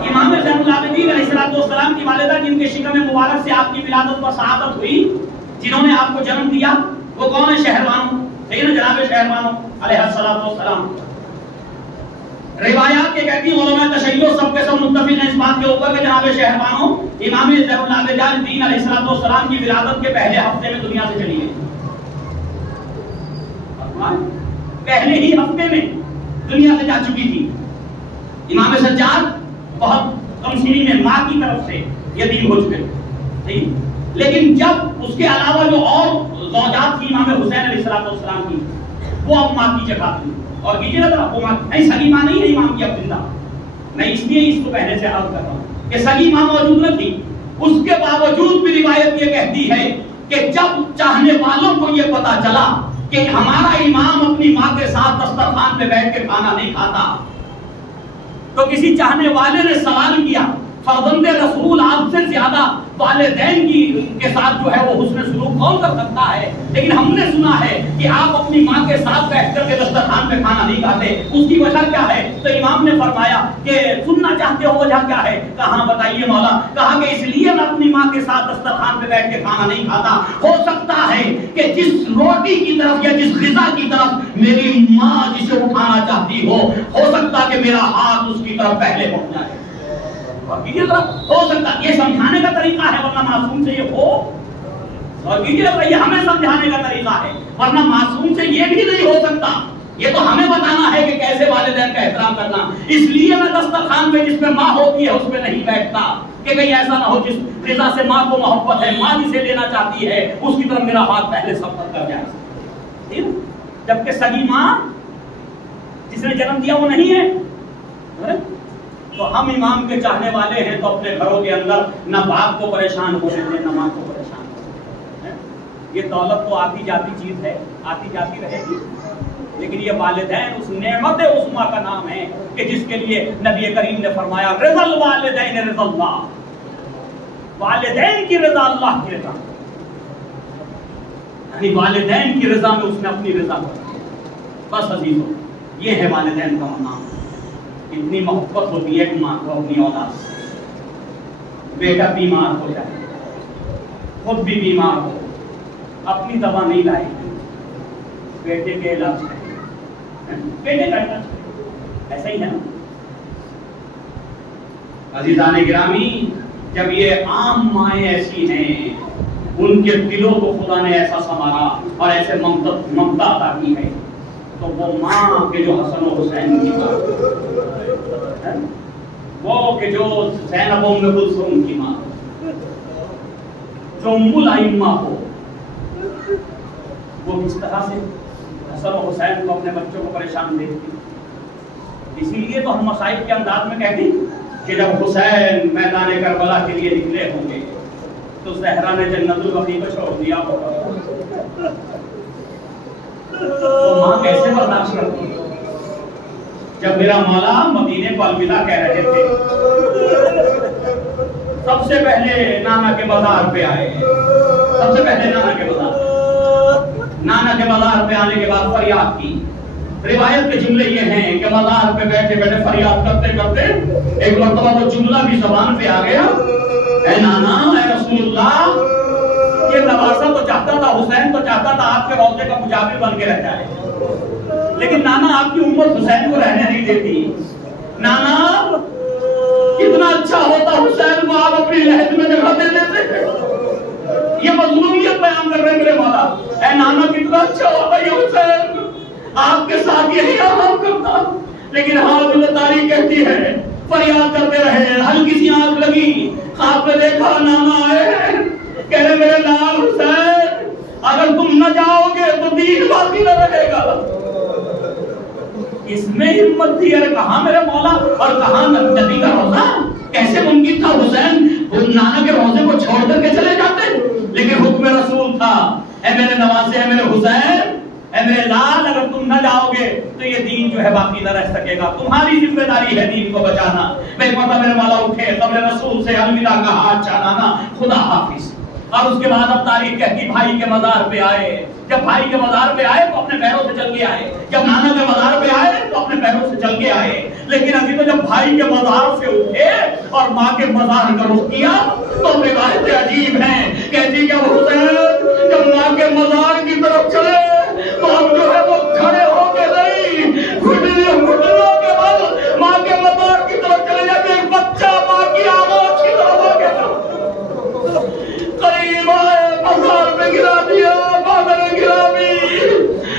امام زین العابدین علیہ السلام کی والدہ جن کے شکم مبارک سے آپ کی ولادت پر سعادت ہوئی، جنہوں نے آپ کو جنم دیا، وہ کون ہے؟ شہربانو. صحیح نا، جناب شہربانو علیہ السلام. روایات کے کہتی ہیں علماء تشیع سب کے سب متفق ہیں اس بات کے اوپر کہ جناب شہربانو امام زین العابدین علیہ السلام کی ولادت کے پہلے ہفتے میں دنیا سے چلی گئی. پہلے ہی ہفتے میں دنیا سے جا چکی تھی. امام سجاد بہت کم سنی میں ماں کی طرف سے یتیم ہو چکے تھے، لیکن جب اس کے علاوہ جو اور زوجات تھی امام حسین علیہ السلام کی، وہ اب ماں کی جگہ تھی. اور کیجیے نا وہ ماں نہیں، سگی ماں نہیں ہے امام کی اب زندہ. میں اس لیے اس کو پہلے سے عرض کر رہا ہوں کہ سگی ماں موجود نہ تھی. اس کے باوجود بھی روایت یہ کہتی ہے کہ جب چاہنے والوں کو یہ پتا چلا کہ ہمارا امام اپنی ماں کے ساتھ دسترخوان پہ بیٹھ کے کھانا نہیں کھاتا، تو کسی چاہنے والے نے سوال کیا فرزند رسول آپ سے زیادہ والدین کے ساتھ جو ہے وہ حسن سلوک کون کر سکتا ہے؟ لیکن ہم نے سنا ہے کہ آپ اپنی ماں کے ساتھ بیٹھ کر کے دسترخوان پہ کھانا نہیں کھاتے، اس کی وجہ کیا ہے؟ تو امام نے فرمایا کہ سننا چاہتے ہو وجہ کیا ہے؟ کہا بتائیے مولا. کہا کہ اس لیے میں اپنی ماں کے ساتھ دسترخوان پہ بیٹھ کے کھانا نہیں کھاتا، ہو سکتا ہے کہ جس روٹی کی طرف یا جس غذا کی طرف میری ماں جسے اٹھانا چاہتی ہو سکتا کہ میرا ہاتھ اس کی طرف پہلے پہنچ جائے. ہو سکتا یہ سمجھانے کا طریقہ ہے، ورنہ معصوم سے یہ ہو. اور یہ ہمیں سمجھانے کا طریقہ ہے، ورنہ معصوم سے یہ بھی نہیں ہو سکتا. یہ تو ہمیں بتانا ہے کہ کیسے والدین کا احترام کرنا. اس لیے میں دسترخوان پہ جس میں ماں ہوتی ہے اس پہ نہیں بیٹھتا کہ کہیں ایسا نہ ہو جس غذا سے ماں کو محبت ہے، ماں جسے لینا چاہتی ہے اس کی طرف میرا ہاتھ پہلے سبقت کر جائے. جبکہ سگی ماں جس نے جنم دیا وہ نہیں ہے. تو ہم امام کے چاہنے والے ہیں تو اپنے گھروں کے اندر نہ باپ کو پریشان ہونے دیں نہ ماں کو پریشان ہونے دیں. یہ دولت تو آتی جاتی چیز ہے، آتی جاتی رہے گی. لیکن یہ والدین اس نعمت عظمیٰ کا نام ہے کہ جس کے لیے نبی کریم نے فرمایا رضا الوالدین رضا اللہ، والدین کی رضا اللہ کی رضا، یعنی والدین کی رضا میں اس نے اپنی رضا کر. بس عزیزوں یہ ہے والدین کا مقام. اتنی محبت ہوتی ہے ایک ماں کو اپنی اولاد سے. بیٹا بیمار ہو جائے، خود بھی بیمار ہو، اپنی دوا نہیں لائے، بیٹے کے علاج کرے، بیٹے کا علاج کرے. ایسا ہی ہے نا عزیزان گرامی. جب یہ عام مائیں ایسی ہیں، ان کے دلوں کو خدا نے ایسا سنوارا اور ایسے ممتا عطا کی ہے، تو وہ ماں کے جو حسن و حسین کی ماں، وہ کہ جو زینب ام کلثوم کی ماں، جو ام الائمہ ہو، وہ کس طرح سے حسن و حسین کو اپنے بچوں کو پریشان دیکھتی. اسی لیے تو ہم مصائب کے انداز میں کہتے ہیں کہ جب حسین میدان کربلا کے لیے نکلے ہوں گے تو زہرا نے جنت البقیع کو چھوڑ دیا ہوگا. تو ماں کیسے برداشت کرتی ہے؟ جب میرا مولا مدینے کو الوداع کہہ رہے تھے، سب سے پہلے نانا کے بازار پہ آئے. سب سے پہلے نانا کے بازار پہ آنے کے بعد فریاد کی. روایت کے جملے یہ ہیں کہ بازار پہ بیٹھے بیٹھے فریاد کرتے کرتے ایک مرتبہ وہ جملہ بھی زبان پہ آ گیا، اے نانا، اے رسول اللہ. یہ نواسا تو چاہتا تھا، حسین تو چاہتا تھا آپ کے روضے کا مجاور بن کے رہ جائے، لیکن نانا آپ کی امت حسین کو رہنے نہیں دیتی. نانا کتنا اچھا ہوتا حسین کو آپ اپنی لحد میں جگہ دے دیتے. یہ مظلومیت بیان کر رہے ہیں میرے مولا. اے نانا کتنا اچھا ہوتا یہ حسین آپ کے ساتھ یہی آرام کرتا. لیکن حال تاریخ کہتی ہے فریاد کرتے رہے، ہلکی سی آنکھ لگی، خواب میں دیکھا نانا آئے، کہہ رہے میرے لال حسین اگر تم نہ جاؤ گے تو دین باقی نہ رہے گا. اس میں ہمت تھی. ارے کہاں میرے مولا اور کہاں نبی کا روزہ؟ کیسے ممکن تھا حسین نانا کے روزے کو چھوڑ کر کے چلے جاتے؟ لیکن حکم رسول تھا، اے میرے نواسے، اے میرے حسین، اے میرے لال، اگر تم نہ جاؤ گے تو یہ دین جو ہے باقی نہ رہ سکے گا. تمہاری ذمہ داری ہے دین کو بچانا. میں پتہ میرے مولا اٹھے، قبر رسول سے الوداع کا ہاتھ چاہنا، خدا حافظ. اور اس کے بعد اب تاریخ کہتی بھائی کے مزار پہ آئے. جب بھائی کے مزار پہ آئے تو اپنے پیروں سے چل کے آئے. جب نانا کے مزار پہ آئے تو اپنے پیروں سے چل کے آئے. لیکن ابھی تو جب بھائی کے مزار سے اٹھے اور ماں کے مزار کا رخ کیا تو روایتیں عجیب ہیں. کہتی کہ حسین جب ماں کے مزار کی طرف چلے تو ہم جو ہے وہ کھڑے ہو کے نہیں، گھٹنوں کے بل ماں کے مزار کی طرف چلے جاتے. ایک بچہ ماں کی آواز کی طرف آ گیا، قریب آئے، مزار پہ گرا دیا. مادر گرامی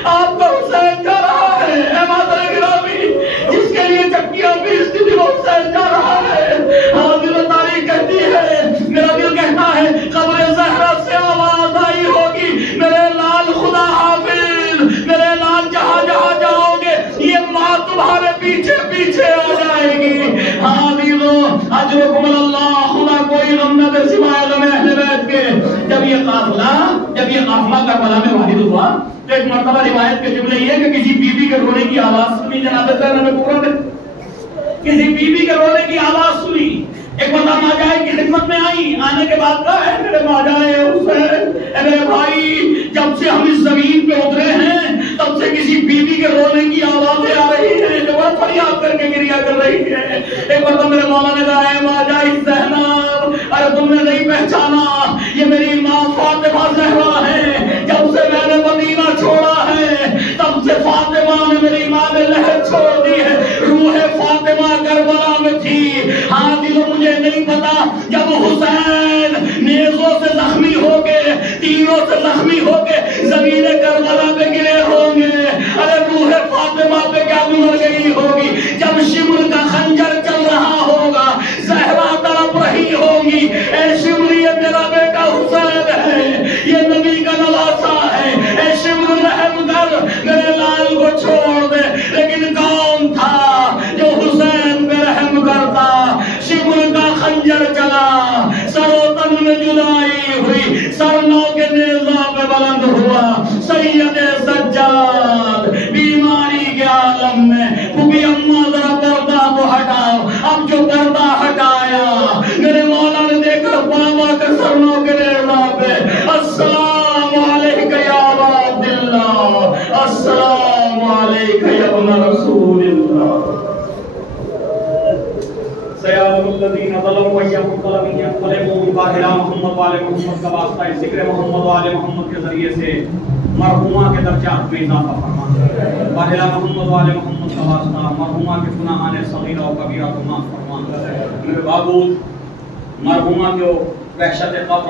آپ کا حسین جا رہا ہے. اے مادر گرامی جس کے لیے چکیاں بیچتی تھی وہ حسین جا رہا ہے. حاضر تاریخ کہتی ہے، میرا دل کہتا ہے قبر زہرا سے آواز آئی ہوگی، میرے لال خدا حافظ، میرے لال جہاں جہاں جاؤ گے یہ ماں تمہارے پیچھے پیچھے آ جائے گی. حاضروں اجرکم اللہ، خدا کوئی غم نہ دے سوائے غم اہل بیت کے. جب یہ قافلہ کربلا میں وارد ہوا تو ایک مرتبہ روایت کے جملے یہ کہ کسی بی بی کے رونے کی آواز سنی. جناب زینب میں پورا دن کسی بی بی کے رونے کی آواز سنی. ایک مرتبہ ماجائے کی خدمت میں آئی. آنے کے بعد کہا ہے میرے ماجائے حسین، اے میرے بھائی، جب سے ہم اس زمین پہ اترے ہیں تب سے کسی بی بی کے رونے کی آوازیں آ رہی ہیں جو بڑا فریاد کر کے گریا کر رہی ہے. ایک مرتبہ میرے مولا نے کہا ہے ماجائے زینب، ارے تم نے نہیں پہچانا، یہ میری ماں فاطمہ زہرا ہے. جب سے میں نے مدینہ چھوڑا ہے تب سے فاطمہ نے میری ماں نے لہر چھوڑ دی ہے. روح فاطمہ کربلا میں تھی. ہاں دلوں مجھے نہیں پتا جب حسین نیزوں سے زخمی ہو کے، تیروں سے زخمی ہو کے زمین کربلا پہ گرے ہوں گے، ارے روح فاطمہ پہ کیا گزر گئی ہوگی. جب شمر کا خنجر چل رہا ہوگا، زہرا تڑپ رہی ہوگی، اے شمر یہ میرا بیٹا حسین ہے، یہ نبی کا نواسا ہے، اے شمر رحم کر میرے لال کو چھوڑ دے. لیکن کون تھا جو حسین پہ رحم کرتا؟ شمر کا خنجر چلا، سر و تن میں جدائی ہوئی، سر نو کے نیزہ پہ بلند ہوا. سید سجاد بیمار إليك يا ابن رسول الله سيعلم الذين ظلموا أي منقلب ينقلبون باہرہ محمد والے محمد کا واسطہ ذکر محمد والے محمد کے ذریعے سے مرحومہ کے درجات میں اضافہ فرما باہرہ محمد والے محمد کا واسطہ مرحومہ کے گناہان صغیرہ و کبیرہ کو معاف فرما میرے معبود مرحومہ کو وحشت قبر